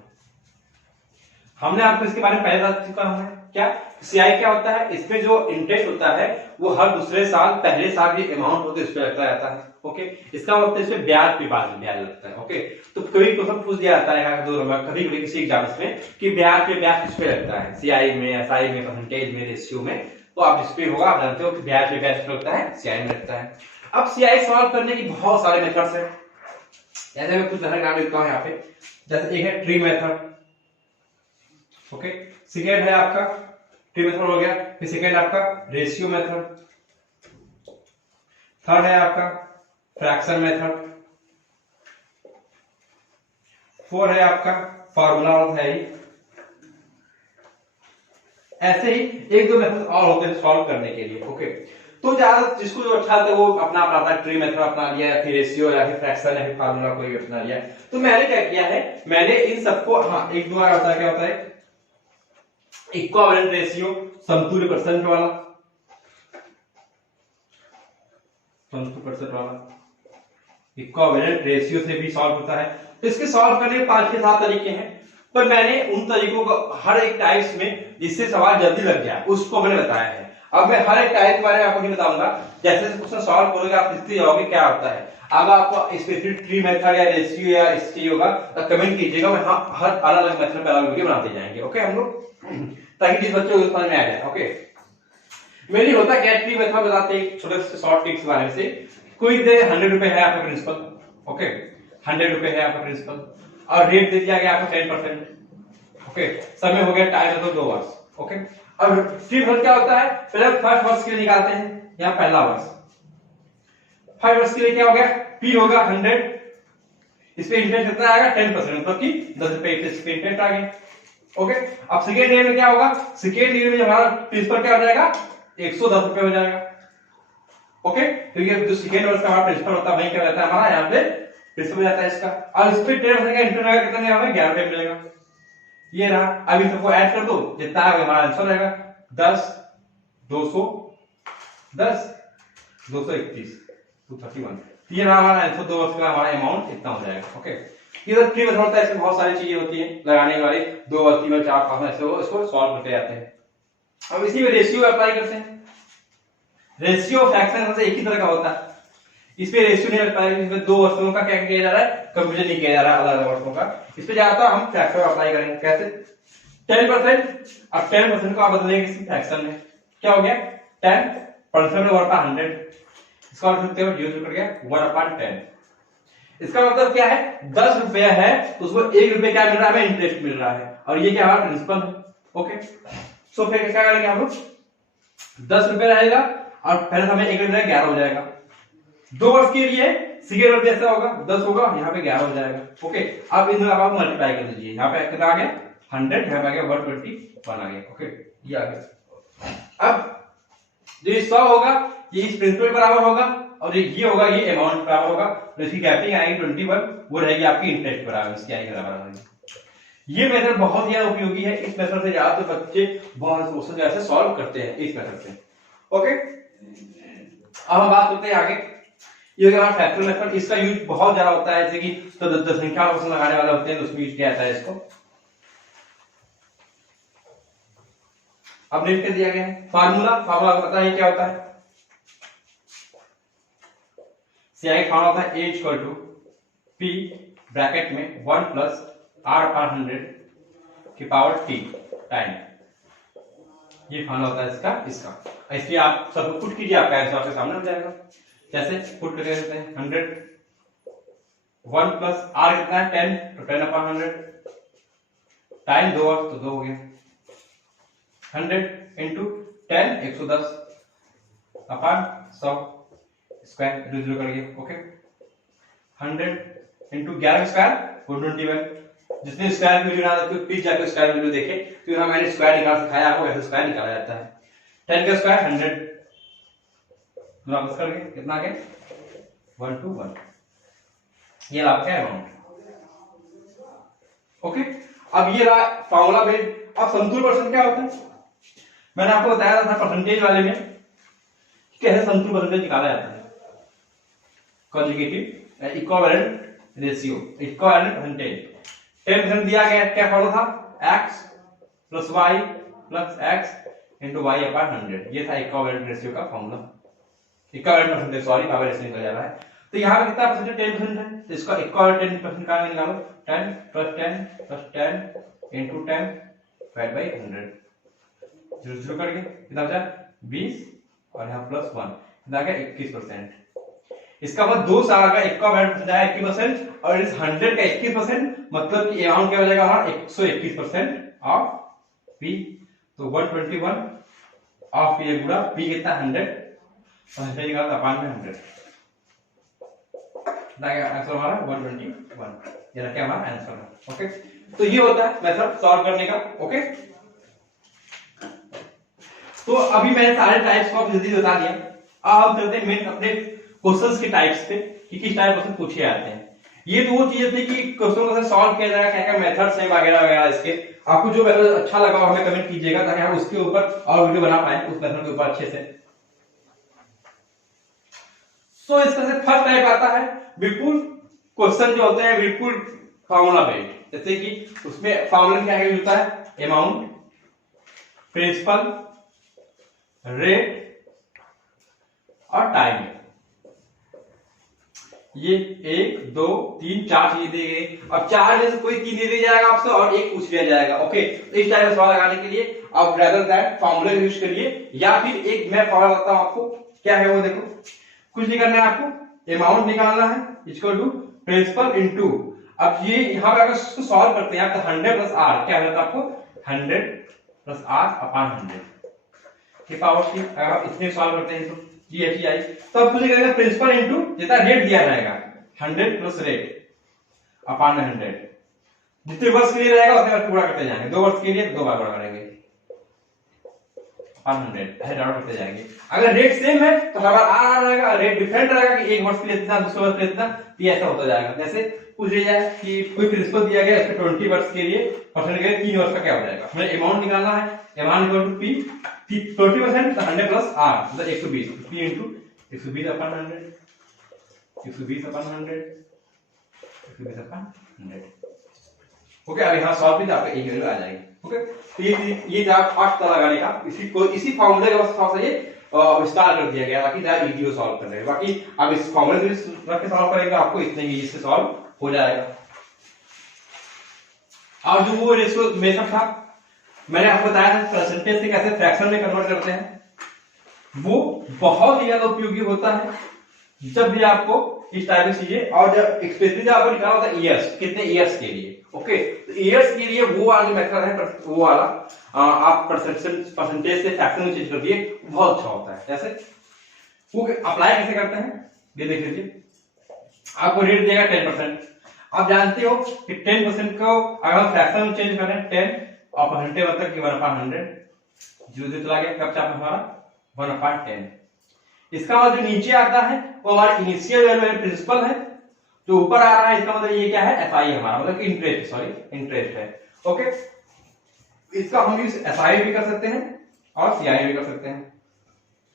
हमने आपको इसके बारे में पहले बता चुका है क्या, सीआई क्या होता है, इसमें जो इंटरेस्ट होता है वो हर दूसरे साल पहले साल की अमाउंट होती है उस पर लगता रहता है। ओके, इसका मतलब इसमें ब्याज पे ब्याज लगता है। ओके, तो कभी क्वेश्चन पूछ दिया जाता है दो नंबर, कभी कभी किसी एग्जाम्स में कि ब्याज पे ब्याज किस पे लगता है, सीआई में, एसआई में, परसेंटेज में, रेशियो में। तो आप जिस पे होगा आप जानते हो कि ब्याज पे ब्याज लगता है, सीआई में लगता है। अब सीआई सॉल्व करने की बहुत सारे मेथड्स हैं, जैसे मैं कुछ उदाहरण देता हूं यहाँ पे। जैसे एक है ट्री मेथड, ओके, सेकेंड है आपका ट्री मेथड हो गया, फिर सेकेंड आपका रेशियो मेथड, थर्ड है आपका फ्रैक्शन मेथड, फोर है आपका फार्मूला है ही। ऐसे ही एक दो मेथड और होते हैं सॉल्व करने के लिए। ओके, तो ज्यादा जिसको जो अच्छा लगता है वो अपना अपना ट्री मेथड अपना लिया, या फिर रेशियो, या फिर फ्रैक्शन, या फिर फार्मूला कोई अपना लिया। तो मैंने क्या किया है, मैंने इन सबको, हाँ एक दो होता है, क्या होता है इक्विवेलेंट रेशियो, समतुल्य परसेंट वाला, समतुल्य परसेंट वाला इक्विवेलेंट रेशियो से भी सॉल्व होता है। तो इसके सॉल्व करने के 5 से 7 तरीके हैं, पर मैंने उन तरीकों को हर एक टाइप्स में जिससे सवाल जल्दी लग जाए उसको मैंने बताया है। अब मैं हर एक टाइप के बारे में आपको नहीं बताऊंगा, जैसे क्वेश्चन सॉल्व करोगे आप सीखते जाओगे क्या होता है। अब आपको स्पेसिफिक ट्री मेथड या रेशियो या इससे होगा तो कमेंट कीजिएगा, मैं हर अलग अलग मेथड पे अलग वीडियो बनाते जाएंगे। ओके हम लोग, ताकि जिस बच्चे को समझ में आ जाए। ओके मेरी होता क्या, ट्री मेथड बताते हैं छोटे से शॉर्ट ट्रिक्स के बारे में। कोई दे 100 रुपए है आपका प्रिंसिपल, ओके 100 रुपए है आपका प्रिंसिपल, और रेट दे दिया गया आपको 10%, ओके समय हो गया टाइम तो 2 वर्ष। ओके अब ट्री मेथड क्या होता है, पहले फर्स्ट वर्ष के लिए निकालते हैं, यहाँ पहला वर्ष, फर्स्ट वर्ष के लिए क्या हो गया, पी होगा 100, इस पे इंटरेस्ट कितना आएगा 10%, मतलब कि 10 रुपए इस पे इंटरेस्ट आ गया। ओके अब सेकेंड ईयर में क्या होगा, सेकेंड ईयर में हमारा प्रिंसिपल क्या हो जाएगा 110 रुपए हो जाएगा। ओके तो ये जो सेकेंड वर्ष का हमारा प्रिंसिपल होता है वही क्या रहता है हमारा यहाँ पे प्रिंसिपल जाता है इसका, और इस पे 10% का इंटरेस्ट आएगा, कितना हमें 11 रुपए मिलेगा। ये रहा, अब इन सबको ऐड कर दो, जितना हमारा आंसर रहेगा 10 200 10 231 231, ये रहा हमारा आंसर, 2 वर्ष का हमारा अमाउंट इतना हो जाएगा। ओके ये ट्री मेथड होता है, इसमें बहुत सारी चीजें होती हैं लगाने वाली, 2 वर्ष 3 वर्ष 4 5 ऐसे वो इसको सॉल्व करते जाते हैं। अब इसी में रेशियो अप्लाई करते हैं, रेशियो फ्रैक्शन से एक ही तरह का होता है, इस पे रेशियो नहीं लगता है, इसमें 2 वर्षों का क्या किया जा रहा है, कंप्यूजन नहीं किया जा रहा है अलग अलग वर्षों का, इस पे जाता हम फ्रैक्शन अप्लाई करेंगे। कैसे 10%, अब 10% को आप बदलेंगे किसी फ्रैक्शन में, क्या हो गया 10% में 1/100, इसका मतलब कितना यूज कर गया 1/10। इसका मतलब क्या है, 10 रुपया है तो उसको 1 रुपया क्या मिल रहा है, हमें इंटरेस्ट मिल रहा है, और ये क्या हमारा प्रिंसिपल है। ओके सो फिर क्या करेंगे हम लोग, 10 रुपया रहेगा और पहले हमें 1 रुपया 11 हो जाएगा। 2 वर्ष के लिए सेकेंड वर्ष जैसा होगा 10 होगा, यहाँ पे 11 हो जाएगा। ओके अब इन दोनों आप मल्टीप्लाई कर दीजिए, यहाँ पे कितना आ गया 100, यहाँ पे आ गया 121 आ गया। ओके ये आ गया। अब जो 100 होगा ये इस प्रिंसिपल बराबर होगा, और ये होगा ये अमाउंट बराबर होगा, तो इसकी गैपिंग आएगी 21, वो रहेगी आपकी इंटरेस्ट बराबर, इसकी आएगी बराबर। ये मेथड बहुत ही उपयोगी है, इस मेथड से ज्यादातर बच्चे बहुत क्वेश्चन जैसे सॉल्व करते हैं इस मेथड से। ओके अब हम बात करते हैं आगे, ये हमारा फैक्टर मेथड, इसका यूज बहुत ज्यादा होता है, जैसे कि तो संख्या क्वेश्चन लगाने वाले होते हैं तो उसमें यूज किया जाता है इसको। अब लिख के दिया गया है फार्मूला को पता है क्या होता है, सीआई फार्मूला होता है A equal to P bracket में 1 प्लस R/100 की पावर T टाइम, ये फार्मूला होता है इसका। इसलिए आप सब पुट कीजिए, आपका आंसर आपके सामने हो जाएगा। जैसे पुट करके देते हैं 100 1 प्लस R कितना है 10, तो 10/100 टाइम 2 तो 2 हो गया, 100 इंटू 10 110 अपॉन 100 स्क्वायर जीरो करिए। ओके 100 इंटू 11 स्क्वायर 421, जिसने स्क्वायर वैल्यू ना देखो प्लीज जाकर स्क्वायर वैल्यू देखे, तो यहाँ मैंने स्क्वायर निकाल सिखाया आपको कैसे स्क्वायर निकाला जाता है। 10 का स्क्वायर 100, वापस करके कितना आ गया 121, ये आपका अमाउंट। ओके अब ये रहा फार्मूला बेस्ड। अब संतुल्य परसेंट क्या होता है, मैंने आपको बताया था परसेंटेज वाले में कैसे संतुल्य परसेंटेज निकाला जाता है, conjugative equivalent ratio equivalent percentage. 10% दिया गया, क्या फॉर्मूला था x plus y plus x into y upon 100, ये था इक्विवेलेंट रेशियो का formula, equivalent percentage, sorry power ratio निकल जा रहा है। तो यहाँ पे कितना परसेंटेज 10% है, तो इसका इक्विवेलेंट 10% का निकालो, 10 plus 10 plus 10 into 10 divide by 100, zero zero करके कितना बचा 20, और यहाँ प्लस 1 कितना आ गया 21%। इसका मतलब 2 साल का इक्विवेलेंट परसेंटेज आया 21%, और इस 100 का 21%, मतलब कि अमाउंट क्या हो जाएगा हमारा 121% ऑफ p, तो 121 ऑफ ये गुणा p कितना 100, और 100 निकाला अपॉन में 100, आंसर हमारा 121, ये रखा हमारा आंसर। ओके तो ये होता है मेथड सॉल्व करने का। ओके तो अभी मैंने सारे टाइप्स को जल्दी बता दिया, अब चलते हैं मेन अपने क्वेश्चंस के टाइप्स पे कि किस टाइप क्वेश्चन पूछे जाते हैं। ये तो वो चीजें थी कि क्वेश्चन को कैसे सॉल्व किया जाएगा, क्या क्या मेथड्स हैं वगैरह वगैरह। इसके आपको जो मेथड अच्छा लगा हमें कमेंट कीजिएगा ताकि हम उसके ऊपर और वीडियो बना पाए उस मेथड के ऊपर अच्छे से। सो इसका से फर्स्ट टाइप आता है बिल्कुल क्वेश्चन जो होते हैं बिल्कुल फार्मूला बेस्ड, जैसे कि उसमें फार्मूला क्या होता है, अमाउंट, प्रिंसिपल, रेट और टाइम। ये 1 2 3 4 चीजें दी गई। अब चार में से कोई 3 दे दिया जाएगा आपसे और एक पूछ लिया जाएगा। ओके, तो इस टाइप का सवाल लगाने के लिए आप रेदर दैट फार्मूला यूज करिए, या फिर एक मैं फॉर्मूला बताता हूं आपको क्या है वो। देखो कुछ नहीं करना है आपको, अमाउंट निकालना है इक्वल टू प्रिंसिपल इनटू, अब ये यहां पे अगर इसको सॉल्व करते हैं तो 100 प्लस आर क्या होता है आपको, 100 प्लस आर अपॉन 100 के पावर 3। अगर आप इतने सॉल्व करते हैं तो ये अच्छी आई, तो अब मुझे कहेगा प्रिंसिपल इनटू जितना रेट दिया जाएगा 100 प्लस रेट अपॉन 100, जितने वर्ष के लिए रहेगा उतने बार पूरा करते जाएंगे। 2 वर्ष के लिए 2 बार पूरा करेंगे अपॉन 100 ऐसे डाउट करते जाएंगे। अगर रेट सेम है तो हर बार आर रहेगा, रेट डिफरेंट रहेगा कि 1 वर्ष के लिए इतना, दूसरे वर्ष के लिए इतना, तो ऐसा होता जाएगा। जैसे पूछ लिया जाए कि कोई प्रिंसिपल दिया गया इसमें 20 वर्ष के लिए, परसेंट के लिए 3 वर्ष का क्या हो जाएगा, हमें अमाउंट निकालना है। Amount equal to P 20% 100 plus R मतलब 120, P into 120 upon 100, 120 upon 100, 120 upon 100। Okay, अब यहां सॉल्व भी तो आपका एक वैल्यू आ जाएगी। ओके, तो ये था फास्ट लगाने का, इसी फार्मूले का बस थोड़ा सा ये विस्तार कर दिया गया बाकी जरा इजी सॉल्व कर रहे हैं। बाकी आप इस फार्मूले से रख के सॉल्व करेंगे आपको इतने ही इससे सॉल्व हो जाएगा। और जो वो रेशियो मेथड था मैंने आपको बताया था परसेंटेज से कैसे फ्रैक्शन में कन्वर्ट करते हैं, वो बहुत ही ज्यादा उपयोगी होता है जब भी आपको इस टाइप की चीजें, और जब स्पेशली जब आपको निकालना होता है ईयर्स, कितने ईयर्स के लिए। ओके, तो ईयर्स के लिए वो वाला मेथड है, वो वाला आप परसेंटेज से फ्रैक्शन में चेंज कर दिए, बहुत अच्छा होता है। जैसे वो अप्लाई कैसे करते हैं ये देख लीजिए, आपको रेट देगा 10%। आप जानते हो कि 10% को अगर हम फ्रैक्शन में चेंज करें 10 और 100 मतलब कि 1/100 जीरो चला गया, कब चाप हमारा 1/10। इसका मतलब जो नीचे आता है वो हमारा इनिशियल वैल्यू है, प्रिंसिपल है, जो ऊपर आ रहा है इसका मतलब ये क्या है, एसआई हमारा मतलब कि इंटरेस्ट, सॉरी इंटरेस्ट है। ओके, इसका हम यूज एसआई भी कर सकते हैं और सीआई भी कर सकते हैं।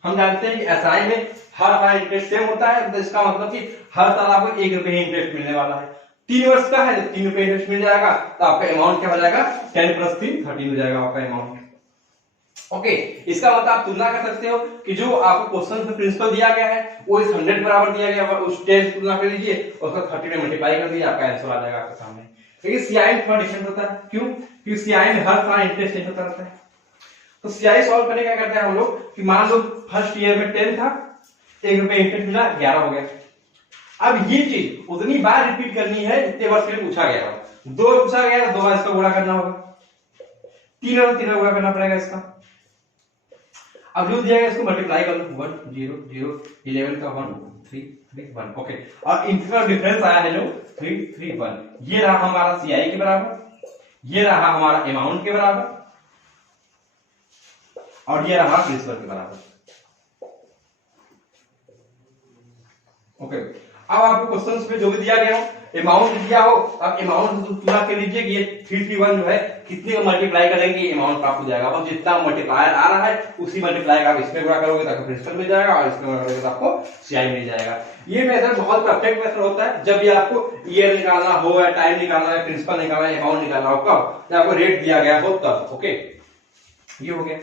हम जानते हैं कि एसआई में हर साल इंटरेस्ट सेम होता है, तो इसका मतलब कि हर साल आपको 1 रुपए ही इंटरेस्ट मिलने वाला है। 3 वर्ष का है तो 3 रुपए इंटरेस्ट मिल जाएगा, तो आपका अमाउंट क्या हो जाएगा, 10 + 3 13 हो जाएगा आपका अमाउंट। ओके, इसका मतलब आप तुलना कर सकते हो कि जो आपको क्वेश्चन में प्रिंसिपल दिया गया है वो इस 100 बराबर दिया गया है, उस 10 से तुलना कर लीजिए और उसका 30 में मल्टीप्लाई कर दीजिए, आपका आंसर आ जाएगा आपके सामने। लेकिन सीआई में थोड़ा डिफरेंट होता है, क्यों, क्योंकि सीआई में हर साल इंटरेस्ट नहीं होता रहता है। तो सीआई सॉल्व करने क्या करते हैं हम लोग कि मान लो फर्स्ट ईयर में 10 था, 1 रुपए इंटरेस्ट मिला, 11 हो गया। अब ये चीज उतनी बार रिपीट करनी है जितने वर्ष के लिए पूछा गया हो। 2 पूछा गया तो 2 बार इसका गुणा करना होगा, 3 और 3 गुणा करना पड़ेगा इसका। अब जो दिया गया इसको मल्टीप्लाई कर लो, 1 0 0 11 का 1 3 3 1। ओके, और इनका डिफरेंस आया है जो 3 3 1। ये रहा हमारा सीआई के बराबर, ये रहा हमारा अमाउंट के बराबर, और ये रहा प्रिंसिपल के बराबर। ओके, अब आपको क्वेश्चंस में जो भी दिया गया हो, अमाउंट दिया हो, अब अमाउंट तुलना कर लीजिए कि ये 331 जो है कितने को मल्टीप्लाई करेंगे अमाउंट प्राप्त हो जाएगा। अब जितना मल्टीप्लायर आ रहा है उसी मल्टीप्लाई का आप इसमें गुणा करोगे तो प्रिंसिपल मिल जाएगा, और इसमें गुणा करोगे तो आपको सीआई मिल जाएगा। ये मेथड बहुत परफेक्ट मेथड होता है जब भी आपको ईयर निकालना हो या टाइम निकालना है, प्रिंसिपल निकालना है, अमाउंट निकालना हो, कब जब आपको रेट दिया गया हो तब। ओके, ये हो गया।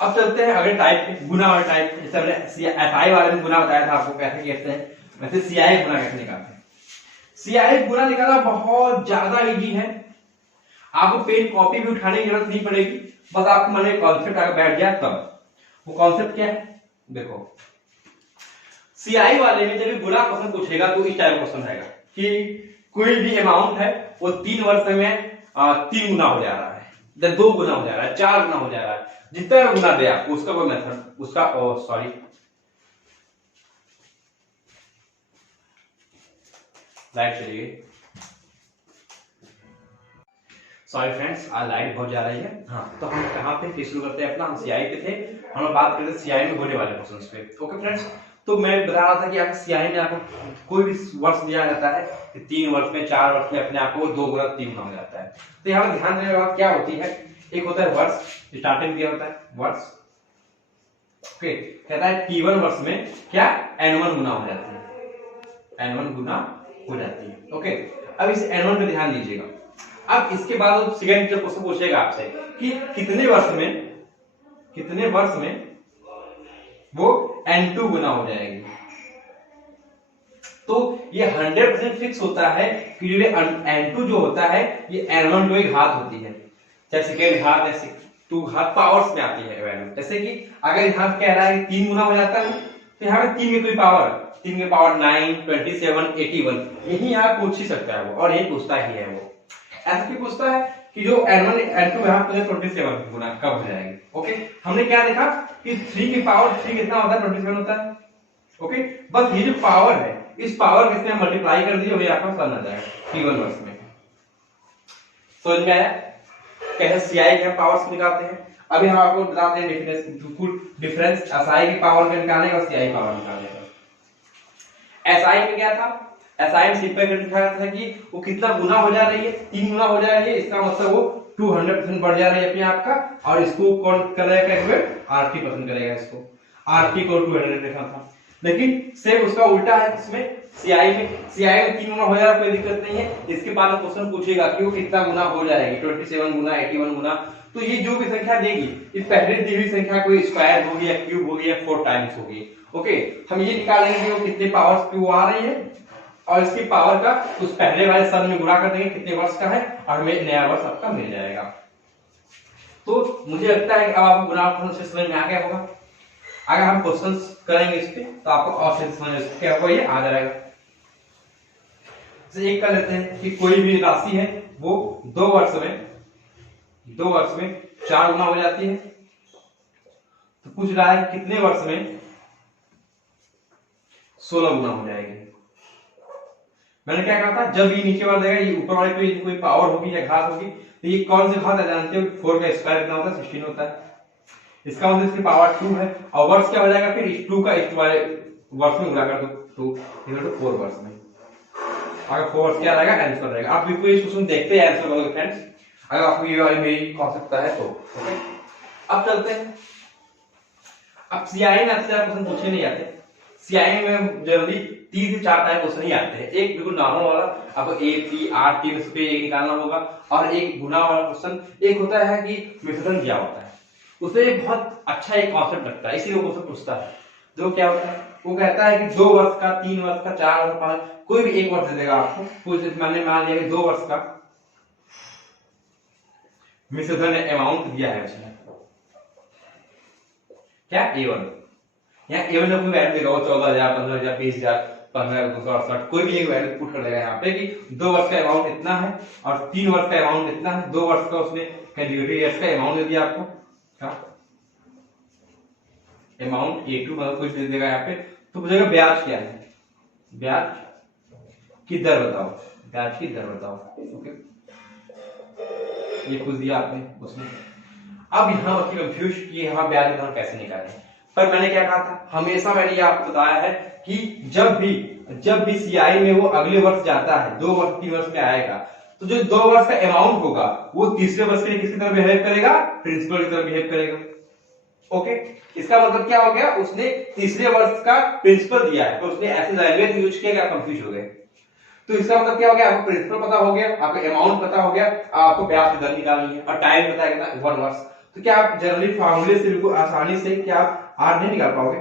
अब चलते हैं अगले टाइप पे, गुना वाले टाइप। जैसे हमने एफआई वाले में गुना बताया था आपको कैसे कहते हैं, वैसे सीआई गुना कैसे निकालते हैं। सीआई गुना निकालना बहुत ज्यादा इजी है, आपको पेन कॉपी भी उठाने की जरूरत नहीं पड़ेगी, बस आपको मन में कॉन्सेप्ट अगर बैठ गया तब। वो कॉन्सेप्ट क्या है, देखो सीआई वाले में जब गुना क्वेश्चन पूछेगा तो इस टाइप क्वेश्चन रहेगा कि कोई भी अमाउंट है वो 3 वर्ष में 3 गुना हो जा रहा है, 2 गुना हो जा रहा है, 4 गुना हो जा रहा है, जितना गुना दे आपको उसका कोई मेथड, उसका सॉरी राइट चलिए। सॉरी फ्रेंड्स, आज लाइट बहुत जा रही है। हाँ, तो हम कहाँ पे फिर शुरू करते हैं अपना, हम सीआई पे थे, हम लोग बात करते हैं सीआई में होने वाले क्वेश्चंस पे। ओके फ्रेंड्स, तो मैं बता रहा था कि आपको सीआई में आपको कोई भी वर्ष दिया जाता है कि 3 वर्ष में 4 वर्ष में अपने आप को 2 गुना 3 गुना हो जाता है। तो यहाँ पर ध्यान देने वाली बात क्या होती है, एक होता है वर्ष, स्टार्टिंग दिया होता है वर्ष। ओके, कहता है T1 वर्ष में क्या N1 गुना हो जाती है, N1 गुना हो जाती है। ओके, अब इस N1 पे ध्यान दीजिएगा। अब इसके बाद सेकंड क्वेश्चन पूछेगा आपसे कि कितने वर्ष में वो N2 गुना हो जाएगी। तो ये 100% फिक्स होता है कि जो N2 जो होता है ये N1 की घात होती है, चाहे सेकंड घात या 2 घात पावर्स में आती है वैल्यू। जैसे कि अगर यहाँ कह रहा है 3 गुना हो जाता है तो यहाँ पे 3 की कोई पावर, 3 की पावर 9, 27, 81, यही यहाँ पूछ ही सकता है वो, और यही पूछता ही है वो। ऐसा क्यों पूछता है कि जो N1 N2 यहाँ पे 27 गुना कब हो जाएगी। ओके, हमने क्या देखा कि 3 की पावर 3 कितना होता है, 27 होता है। ओके, बस ये जो पावर है इस पावर के इसमें मल्टीप्लाई कर दीजिए, वही आपका समझ आ जाएगा T1 वर्ष में। समझ में आया कैसे सीआई के पावर्स निकालते हैं। अभी हम आपको बताते हैं डिफरेंस एसआई की पावर का निकालने का और सीआई पावर निकालने का। एसआई में क्या था, एसआई में सिंपल कर दिखाया था कि वो कितना गुना हो जा रही है, 3 गुना हो जा रही है, इसका मतलब वो 200% बढ़ जा रही है अपने आप का, और इसको कौन करेगा, आरटी पसंद करेगा, इसको आरटी को 200 लिखा था। लेकिन सेम उसका उल्टा है इसमें सीआई में 3 गुना हो जा रहा, कोई दिक्कत नहीं है। इसके बाद क्वेश्चन पूछेगा कि वो कितना गुना हो जाएगी, 27 गुना, 81 गुना। तो ये जो भी संख्या देगी ये पहले दी हुई संख्या कोई स्क्वायर होगी या क्यूब होगी या 4 टाइम्स होगी। ओके, हम ये निकालेंगे कि वो कितने पावर्स पे वो आ रही है, और इसकी पावर का उस पहले वाले शब्द में गुणा कर देंगे कितने वर्ष का है, और हमें नया वर्ष आपका मिल जाएगा। तो मुझे लगता है कि अब आपको गुणा से समझ में आ गया होगा। अगर हम क्वेश्चंस करेंगे इस पे तो आपको और से समझ क्या होगा, ये आ जाएगा। जैसे एक कर लेते हैं कि कोई भी राशि है वो 2 वर्ष में 4 गुना हो जाती है। तो पूछ रहा है कितने वर्ष में 16 गुना हो जाएगी। मैंने क्या कहा था, जब ये नीचे वाला देगा ये ऊपर वाले पे कोई पावर होगी या घात होगी, तो ये कौन सी घात है जानते हो, 4 का स्क्वायर कितना होता है, 16 होता है। इसका मतलब इसकी पावर 2 है, और वर्ष क्या हो जाएगा, फिर इस 2 का इस वाले वर्ष में गुणा कर दो 2 तो 4 वर्ष में। अगर 4 वर्ष क्या रहेगा, आंसर रहेगा। आप बिल्कुल इस क्वेश्चन देखते हैं आंसर करोगे फ्रेंड्स, अगर आपको ये वाली मेरी कॉन्सेप्ट है तो। ओके, अब चलते हैं। अब सीआई में आपसे क्वेश्चन पूछे नहीं जाते, सीआई में जनरली 3 से 4 टाइप क्वेश्चन ही आते हैं। एक बिल्कुल नॉर्मल वाला, आपको ए पी आर टी में से एक निकालना होगा, और एक गुना वाला क्वेश्चन एक होता है कि विभाजन क्या होता है, उसमें बहुत अच्छा एक कॉन्सेप्ट लगता है, इसीलिए वो क्वेश्चन पूछता है। जो क्या होता है, वो कहता है कि 2 वर्ष का, 3 वर्ष का, 4 वर्ष, 5, कोई भी एक वर्ष दे देगा आपको। कुछ मैंने मान लिया कि 2 वर्ष का विभाजन अमाउंट दिया है उसने, क्या A1, यहाँ A1 में कोई वैल्यू देगा, 14,000, 15,000, 20,000, 15,268, कोई भी एक वैल्यू पुट कर देगा यहाँ पे कि 2 वर्ष का अमाउंट इतना है और 3 वर्ष का अमाउंट इतना है। 2 वर्ष का उसने कैलकुलेटेड ईयर्स का अमाउंट दे दिया आपको, क्या अमाउंट A2 मतलब कुछ दे देगा यहाँ पे। तो पूछेगा ब्याज क्या है, ब्याज की दर बताओ, ब्याज की दर बताओ। ओके, ये पूछ दिया आपने उसने। अब यहाँ बच्चे कंफ्यूज कि यहाँ ब्याज की दर कैसे निकालें, पर मैंने क्या कहा था, हमेशा मैंने ये आपको बताया है कि जब भी सीआई में वो अगले वर्ष जाता है, 2 वर्ष 3 वर्ष में आएगा, तो जो 2 वर्ष का अमाउंट होगा वो तीसरे वर्ष के लिए किसकी तरह बिहेव करेगा, प्रिंसिपल की तरह बिहेव करेगा। ओके, इसका मतलब क्या हो गया, उसने तीसरे वर्ष का प्रिंसिपल दिया है, तो उसने ऐसे लैंग्वेज यूज किया कि आप कंफ्यूज हो गए। तो इसका मतलब क्या हो गया, आपको प्रिंसिपल पता हो गया, आपको अमाउंट पता हो गया, आपको ब्याज की दर निकालनी है, और टाइम पता है कितना, 1 वर्ष। तो क्या आप जनरली फार्मूले से बिल्कुल आसानी से क्या आप R नहीं निकाल पाओगे,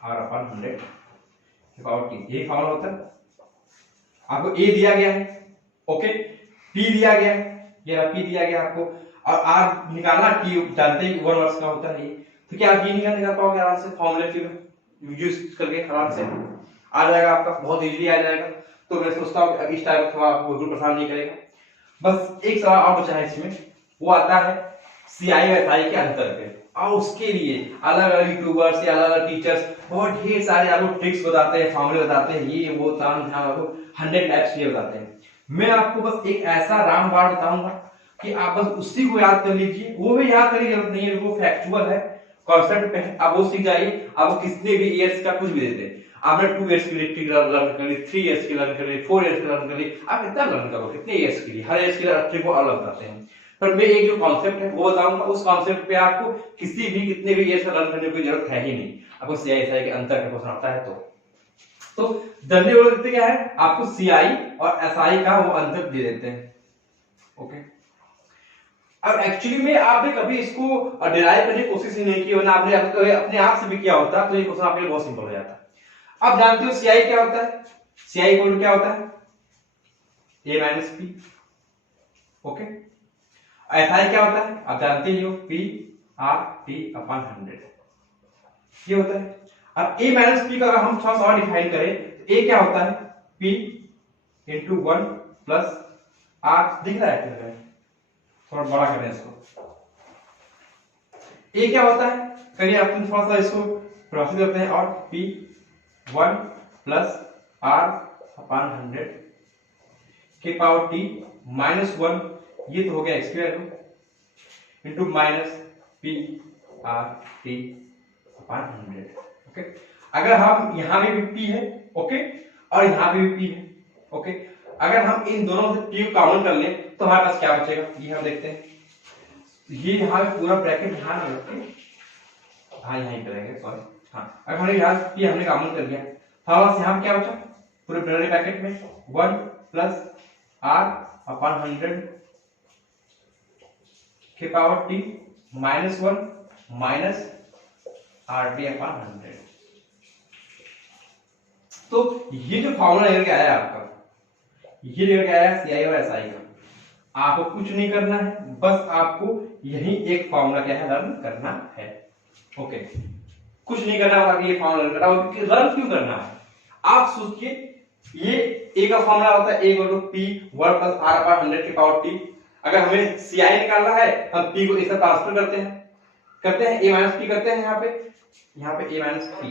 R/100 यही फॉर्मूला होता है। आपको A दिया गया है, ओके, P दिया गया है, ये P दिया गया आपको, और R निकालना, T जानते हैं 1 वर्ष का होता है ये। तो क्या आप ये निकाल पाओगे आराम से, फॉर्मूले के यूज करके आराम से आ जाएगा आपका, बहुत इजीली आ जाएगा। तो मैं सोचता हूँ इस टाइप का आपको बिल्कुल परेशान नहीं करेगा। बस एक सवाल और बचा है इसमें, वो आता है सीआई और एसआई के अंतर पे, और उसके लिए अलग अलग यूट्यूबर्स या अलग अलग टीचर्स बहुत ढेर सारे आपको ट्रिक्स बताते हैं, फॉर्मूले बताते हैं, ये वो तान ध्यान आपको 100 टाइप्स ये बताते हैं। मैं आपको बस एक ऐसा रामबाण बताऊंगा कि आप बस उसी को याद कर लीजिए, वो भी याद करने की जरूरत नहीं है, वो फैक्चुअल है, कॉन्सेप्ट पे है, आप वो सीख जाइए। आप कितने भी ईयर्स का कुछ भी देते हैं, आपने 2 इयर्स की इलेक्ट्रिक लर्न कर ली, 3 इयर्स की लर्न कर ली, 4 इयर्स की लर्न कर ली, आप कितना लर्न करो, कितने ईयर्स के लिए, हर ईयर्स के लिए इलेक्ट्रिक को अलग करते हैं। पर मैं एक जो कॉन्सेप्ट है वो बताऊंगा, उस कॉन्सेप्ट पे आपको किसी भी कितने भी ईयर्स का लर्न करने की जरूरत है ही नहीं। आपको सीआईएसआई के अंतर का क्वेश्चन आता है तो जनरली वो देखते क्या है, आपको सीआई और एसआई का वो अंतर दे देते हैं। ओके, अब एक्चुअली में आपने कभी इसको डिराइव करने की कोशिश ही नहीं की, वरना आपने अपने आप से भी किया होता तो ये क्वेश्चन आपके लिए बहुत सिंपल हो जाता। आप जानते हो सीआई क्या होता है, सीआई इक्वल क्या होता है, ए माइनस पी। ओके, एसआई क्या होता है, आप जानते ही हो, पी आर टी अपॉन 100 ये होता है। अब ए माइनस पी का अगर हम थोड़ा सा और डिफाइन करें तो ए क्या होता है, पी इंटू 1 प्लस आर, दिख रहा है क्या, थोड़ा बड़ा करें इसको, ए क्या होता है, करिए आप थोड़ा सा इसको प्रोसेस करते हैं, और पी 1 प्लस आर अपॉन 100 के पावर टी माइनस 1, ये तो हो गया square into minus P R T upon 100। Okay, अगर हम यहां भी पी है, ओके, और यहां भी पी है, ओके, अगर हम इन दोनों से पी कॉमन कर लें तो हमारे पास क्या बचेगा, ये हम देखते हैं। ये यहां पूरा ब्रैकेट ध्यान रखते हैं, हाँ यहीं करेंगे, सॉरी, हाँ, अगर हमने यहां पी हमने कॉमन कर लिया, हमारे पास यहां क्या बचा, पूरे बड़े ब्रैकेट में 1 प्लस आर अपॉन 100 के power T minus 1 minus R T upon 100। तो ये जो फॉर्मूला लेकर आया आपका, ये लेकर आया सीआई और एसआई का, आपको कुछ नहीं करना है, बस आपको यही एक फॉर्मूला क्या है, लर्न करना है। ओके, कुछ नहीं करना है, ये फॉर्मूला लर्न करना, लर्न क्यों करना है, आप सोचिए, ये ए का फॉर्मूला होता है, A equal to P 1 plus R upon 100 की पावर टी। अगर हमें सीआई निकालना है, हम पी को इसे ट्रांसफर करते हैं ए माइनस पी करते हैं, यहाँ पे ए माइनस पी,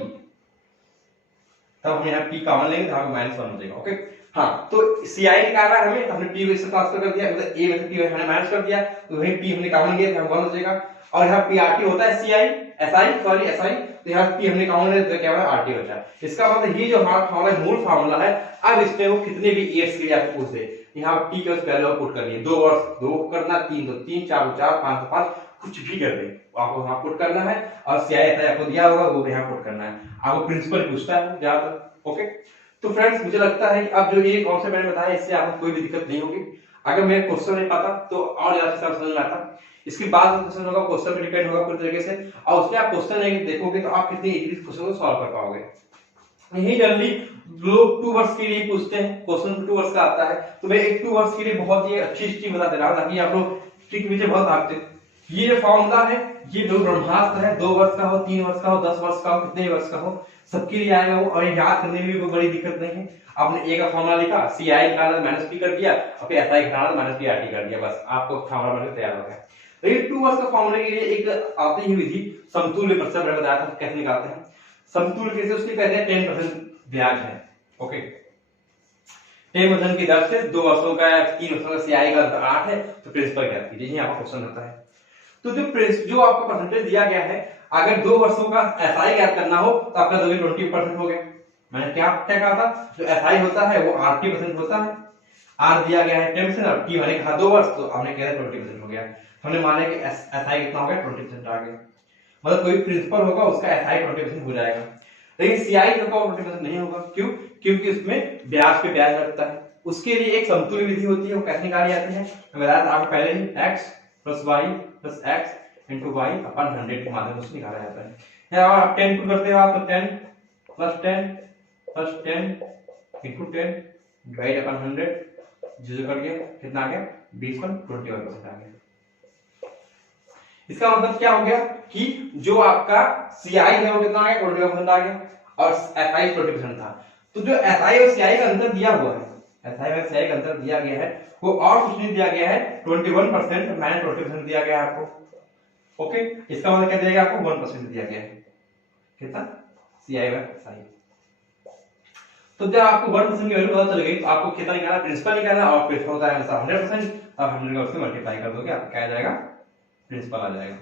तब हम यहाँ पी कॉमन लेंगे तो हमें माइनस 1 हो जाएगा। ओके, हाँ, तो सीआई निकालना है हमें, तो हमने पी को इससे ट्रांसफर कर दिया, मतलब ए में से पी हमने माइनस कर दिया, तो वही पी हमने कॉमन लिया तो 1 हो जाएगा। और यहाँ पी आर टी होता है सीआई एसआई, तो यहाँ पी हमने कॉमन लिया तो क्या होगा, आर टी बचा। इसका मतलब ये जो हमारा फॉर्मूला मूल फार्मूला है, अब इसमें वो कितने भी ईयर्स के लिए आपको पूछ दे, यहाँ टी के वैल्यू पुट करनी है, 2 वर्ष 2 करना, 3 तो 3, 4 4, 5 तो 5, कुछ भी कर दे आपको वहां पुट करना है, और सीआई आपको दिया होगा वो यहाँ पुट करना है, आपको प्रिंसिपल पूछता है ज्यादातर। ओके, तो फ्रेंड्स मुझे लगता है कि अब जो ये कॉन्सेप्ट मैंने बताया इससे आपको कोई भी दिक्कत नहीं होगी। अगर मैं क्वेश्चन नहीं पाता तो और ज्यादा समझ में आता, इसके बाद क्वेश्चन होगा, क्वेश्चन पे डिपेंड होगा पूरी तरीके से, और उसमें आप क्वेश्चन लेके देखोगे तो आप कितनी इजीली क्वेश्चन को सॉल्व कर पाओगे। यही जनरली लोग 2 वर्ष के लिए पूछते हैं, क्वेश्चन 2 वर्ष का आता है, तो मैं एक 2 वर्ष के लिए बहुत ही अच्छी चीज बता दे रहा हूं ताकि आप लोग ट्रिक पीछे बहुत भागते। ये जो फॉर्मूला है ये दो ब्रह्मास्त्र है, 2 वर्ष का हो, 3 वर्ष का हो, 10 वर्ष का हो, कितने वर्ष का हो, सबके लिए आएगा वो, और याद करने में भी कोई बड़ी दिक्कत नहीं है। आपने ए का फॉर्मूला लिखा, सीआई निकाला माइनस पी कर दिया, और फिर एसआई निकाला माइनस पी आर टी कर दिया, बस आपको फॉर्मूला बनकर तैयार हो गया। लेकिन 2 वर्ष का फॉर्मूले के लिए एक आती ही विधि समतुल्य प्रतिशत मैंने बताया था कैसे निकालते हैं। समतुल्य कैसे, उसके कहते हैं 10% ब्याज है। ओके, 10% की दर से 2 वर्षों का 3 वर्षों का सीआई का 8 है, तो प्रिंसिपल ज्ञात कीजिए, यही आपका क्वेश्चन होता है। तो जो आपका परसेंटेज दिया गया है, अगर 2 वर्षों का एसआई ज्ञात करना हो तो आपका 20% हो गया। मैंने क्या कहा था, जो एसआई होता है वो 80% होता है, आर दिया गया है 10% और टी मैंने कहा 2 वर्ष, तो हमने कहा 20% हो गया। हमने माना कि एसआई कितना हो गया, 20% आ गया, मतलब कोई प्रिंसिपल होगा उसका एसआई 20% हो जाएगा। लेकिन सीआई का 20% नहीं होगा, क्यों, क्योंकि उसमें ब्याज पे ब्याज लगता है। उसके लिए एक समतुल्य विधि होती है, वो कैसे निकाली जाती है, मैं बताया था आपको पहले ही, x plus Y plus X into Y upon 100 के माध्यम से निकाला जाता है। यहाँ आप 10 पुट करते हो आप, तो 10 प्लस 10 इंटू 10 डिवाइड अपन 100, जो कर गया कितना आ गया, 20.21% आ गया। इसका मतलब क्या हो गया कि जो आपका सीआई है वो कितना आ गया, 21% आ गया, और एसआई 20% था। तो जो एसआई और सीआई का अंतर दिया हुआ है, एसआई और सीआई का अंतर दिया गया है, वो और कुछ नहीं दिया गया है, 21% माइनस 20% दिया गया है आपको। ओके, इसका मतलब क्या दिया गया आपको, 1% दिया गया है, कितना, सीआई और एसआई। तो जब आपको 1% की वैल्यू पता चल गई तो आपको कितना निकालना है, प्रिंसिपल निकालना है, और प्रिंसिपल होता है हमेशा 100%, अब 100 का उससे मल्टीप्लाई कर दोगे आपको क्या आ जाएगा, प्रिंसिपल आ जाएगा।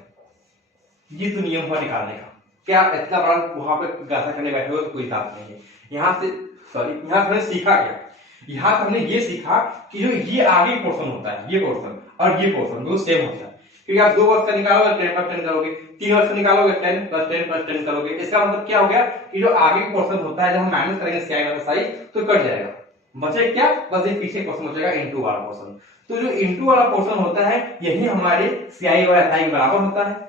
ये तो नियम हुआ निकालने का। क्या इतना बड़ा वहां पे गाथा करने बैठे हो तो कोई बात नहीं है। यहाँ से सॉरी यहाँ हमने सीखा क्या, यहाँ हमने ये सीखा कि जो ये आगे पोर्शन होता है, ये पोर्शन और ये पोर्शन दो सेम होता है, क्योंकि आप 2 वर्ष का निकालोगे 10 + 10 करोगे, 3 वर्ष का निकालोगे 10 + 10 + 10 करोगे। इसका मतलब क्या हो गया कि जो आगे पोर्शन होता है जब हम माइनस करेंगे CI माइनस I तो कट जाएगा, बचे क्या, बस एक पीछे पोर्शन बचेगा इनटू वाला पोर्शन। तो जो इनटू वाला पोर्शन होता है यही हमारे CI और SI के बराबर होता है।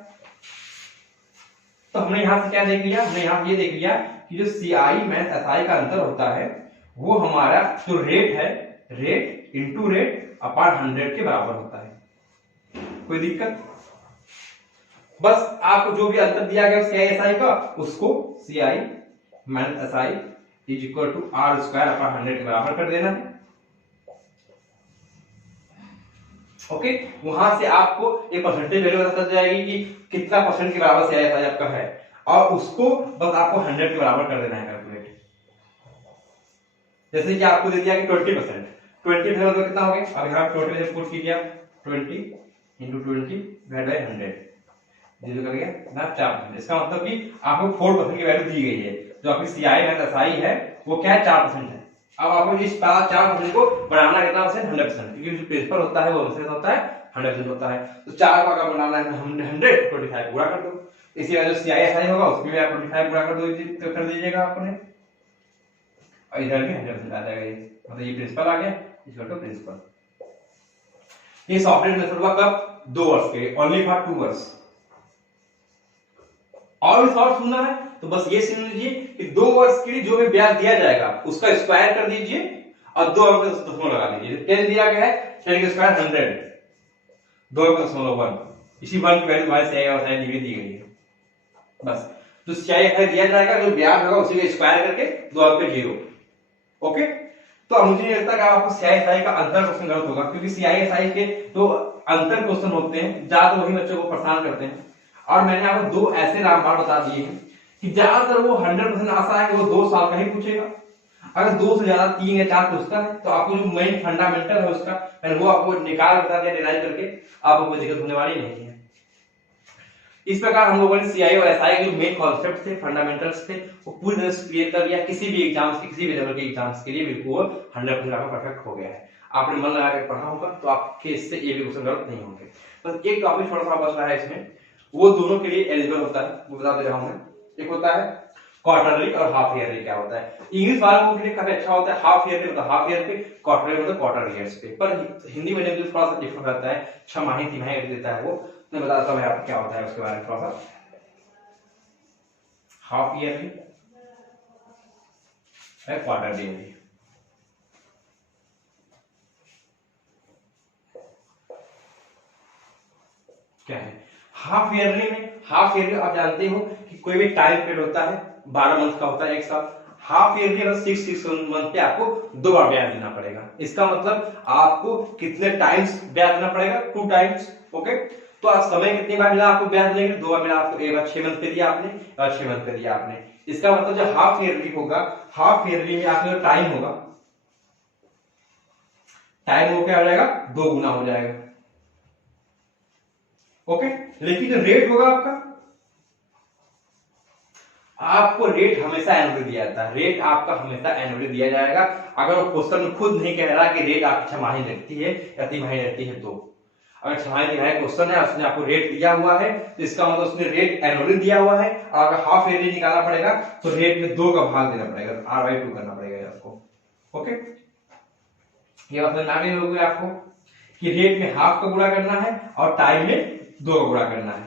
तो हमने यहां से क्या देख लिया, हमने यहां ये देख लिया कि जो CI माइनस SI का अंतर होता है वो हमारा जो रेट है, रेट इनटू रेट अपॉन 100 के बराबर होता है। कोई दिक्कत, बस आपको जो भी अंतर दिया गया CI SI का उसको CI minus SI is equal to R square upon 100 के बराबर कर देना है। ओके, वहां से आपको एक परसेंटेज वैल्यू पता चल जाएगी कि कितना परसेंट के बराबर CI SI आपका है, और उसको बस आपको 100 के बराबर कर देना है कैलकुलेट। जैसे कि आपको दे दिया कि 20%, 20% मतलब कितना हो गया, अब यहाँ 20% पुट कीजिए आप, 20 × 20 डिवाइड बाय 100 जीरो कर गया ना 4%। इसका मतलब कि आपको 4% की वैल्यू दी गई है, जो आपकी CI माइनस SI है वो क्या है, 4% है। अब आपको इस 4% को बढ़ाना कितना परसेंट, 100%, क्योंकि जो प्रिंसिपल होता है वो हमसे होता है 100% होता है। तो 4 का अगर बनाना है हमने 100 25 गुणा कर दो, इसी वजह से CI SI होगा उसमें भी आप 25 गुणा कर दो, तो कर दीजिएगा आपने, और इधर भी 100% आ जाएगा। ये मतलब ये प्रिंसिपल आ गया, इक्वल टू प्रिंसिपल। ये सॉफ्टवेयर मेथड हुआ कब, 2 वर्ष के लिए, ओनली फॉर 2 वर्ष। और भी सवाल सुनना है तो बस ये सुन लीजिए कि 2 वर्ष के लिए जो भी ब्याज दिया जाएगा उसका स्क्वायर कर दीजिए और 2 अंक दशमलव लगा दीजिए। 10 दिया गया है, 10 का स्क्वायर 100, 2 अंक दशमलव 1, इसी 1 की वैल्यू हमारे CI और SI दी गई है। बस जो CI SI दिया जाएगा जो ब्याज होगा उसी का स्क्वायर करके 2 अंक पे 0। ओके, तो मुझे नहीं लगता कि आपको CI SI का अंतर क्वेश्चन गलत होगा, क्योंकि CI SI के तो अंतर क्वेश्चन होते हैं ज्यादा वही बच्चों को परेशान करते हैं। और मैंने आपको 2 ऐसे रामबाण बता दिए हैं कि ज्यादातर वो 100% आशा है कि वो 2 साल का ही पूछेगा। अगर 2 से ज्यादा 3 या 4 पूछता है तो आपको जो मेन फंडामेंटल है उसका मैंने वो आपको निकाल बता दिया डिराइव करके, आपको कोई दिक्कत होने वाली नहीं है। इस प्रकार हम लोगों ने CI और SI के जो मेन कॉन्सेप्ट थे, फंडामेंटल्स थे, वो पूरी तरह से क्लियर कर दिया। किसी भी एग्जाम्स के, किसी भी लेवल के एग्जाम्स के लिए बिल्कुल 100% आपका परफेक्ट हो गया है। आपने मन लगा कर पढ़ा होगा तो आपके इससे ये भी क्वेश्चन गलत नहीं होंगे। बस एक टॉपिक थोड़ा सा बच रहा है इसमें, वो दोनों के लिए एलिजिबल होता है, वो बता दे रहा हूं मैं। एक होता है क्वार्टरली और हाफ ईयरली। क्या होता है, इंग्लिश वालों के लिए काफी अच्छा होता है हाफ ईयरली, मतलब हाफ ईयर पे, क्वार्टरली मतलब क्वार्टर ईयर्स पे, पर हिंदी मीडियम में थोड़ा सा डिफरेंट रहता है, 6 माही 3 माही देता है वो। मैं बताता हूं आपको क्या होता है उसके बारे में थोड़ा सा। हाफ ईयरली है, क्वार्टर ईयरली। क्या है हाफ ईयरली में, हाफ ईयरली आप जानते हो कि कोई भी टाइम पीरियड होता है 12 मंथ का होता है एक साल। हाफ ईयरली मतलब 6 मंथ पे आपको 2 बार ब्याज देना पड़ेगा। इसका मतलब आपको कितने टाइम्स ब्याज देना पड़ेगा, 2 टाइम्स। ओके, तो आप समय कितनी बार मिला आपको ब्याज देने के लिए, 2 बार मिला आपको, एक बार 6 मंथ पे दिया आपने और 6 मंथ पे दिया आपने। इसका मतलब जो हाफ ईयरली होगा, हाफ ईयरली में आपका जो टाइम होगा, टाइम हो क्या हो जाएगा, 2 गुना हो जाएगा। ओके, लेकिन जो रेट होगा आपको रेट हमेशा एनुअली दिया जाता है, रेट आपका हमेशा एनुअली दिया जाएगा। अगर वो क्वेश्चन खुद नहीं कह रहा कि रेट आपकी 6 माही लगती है या 3 माही लगती है, तो अगर 6 माही क्वेश्चन है उसने आपको रेट दिया हुआ है तो इसका मतलब उसने रेट एनुअली दिया हुआ है। और अगर हाफ ईयरली निकालना पड़ेगा तो रेट में 2 का भाग देना पड़ेगा, R/2 करना पड़ेगा आपको। ओके, ये बात समझ आ गई होगी आपको कि रेट में हाफ का गुणा करना है और टाइम में 2 का गुणा करना है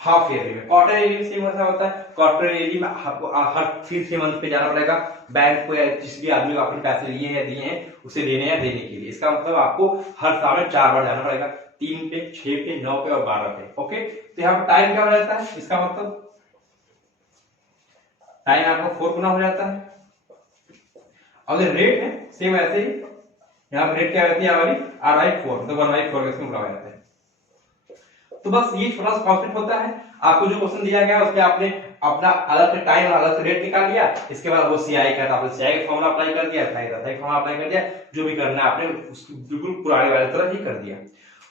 हाफ ईयरली में। क्वार्टर ईयरली सेम ऐसा होता है, क्वार्टर ईयरली में आपको हर 3 मंथ पे जाना पड़ेगा बैंक को, या जिस भी आदमी को आपने पैसे लिए हैं दिए हैं उसे देने या देने के लिए। इसका मतलब आपको हर साल में 4 बार जाना पड़ेगा, 3 पे, 6 पे, 9 पे और 12 पे। ओके, तो यहाँ पर टाइम क्या हो जाता है, इसका मतलब टाइम आपका 4 गुना हो जाता है। और रेट है सेम ऐसे ही, यहाँ पर रेट क्या रहती है हमारी R/4, तो 1/4 का इसमें गुणा हो जाता है। तो बस ये छोटा सा कॉन्सेप्ट होता है। आपको जो क्वेश्चन दिया गया है उसमें आपने अपना अलग से टाइम और अलग से रेट निकाल लिया, इसके बाद वो सीआई का आपने सीआई का फॉर्मूला अप्लाई कर दिया, एसआई का फॉर्मूला अप्लाई कर दिया, जो भी करना है आपने उसको बिल्कुल पुराने वाले तरह ही कर दिया।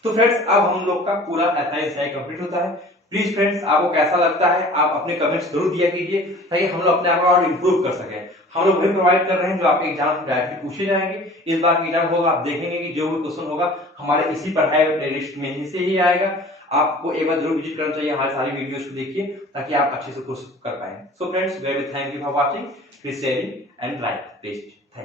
तो फ्रेंड्स अब हम लोग का पूरा एसआई सीआई कंप्लीट होता है। प्लीज फ्रेंड्स आपको कैसा लगता है आप अपने कमेंट्स जरूर दिया कीजिए, ताकि हम लोग अपने आप को और इंप्रूव कर सकें। हम लोग वही प्रोवाइड कर रहे हैं जो आपके एग्जाम डायरेक्टली पूछे जाएंगे। इस बार एग्जाम होगा, आप देखेंगे कि जो भी क्वेश्चन होगा हमारे इसी पढ़ाई हुए प्लेलिस्ट में ही से ही आएगा। आपको एक बार जरूर विजिट करना चाहिए, हमारी सारी वीडियोस को देखिए ताकि आप अच्छे से कोर्स कर पाए। So friends, very thank you for watching, please share and like please.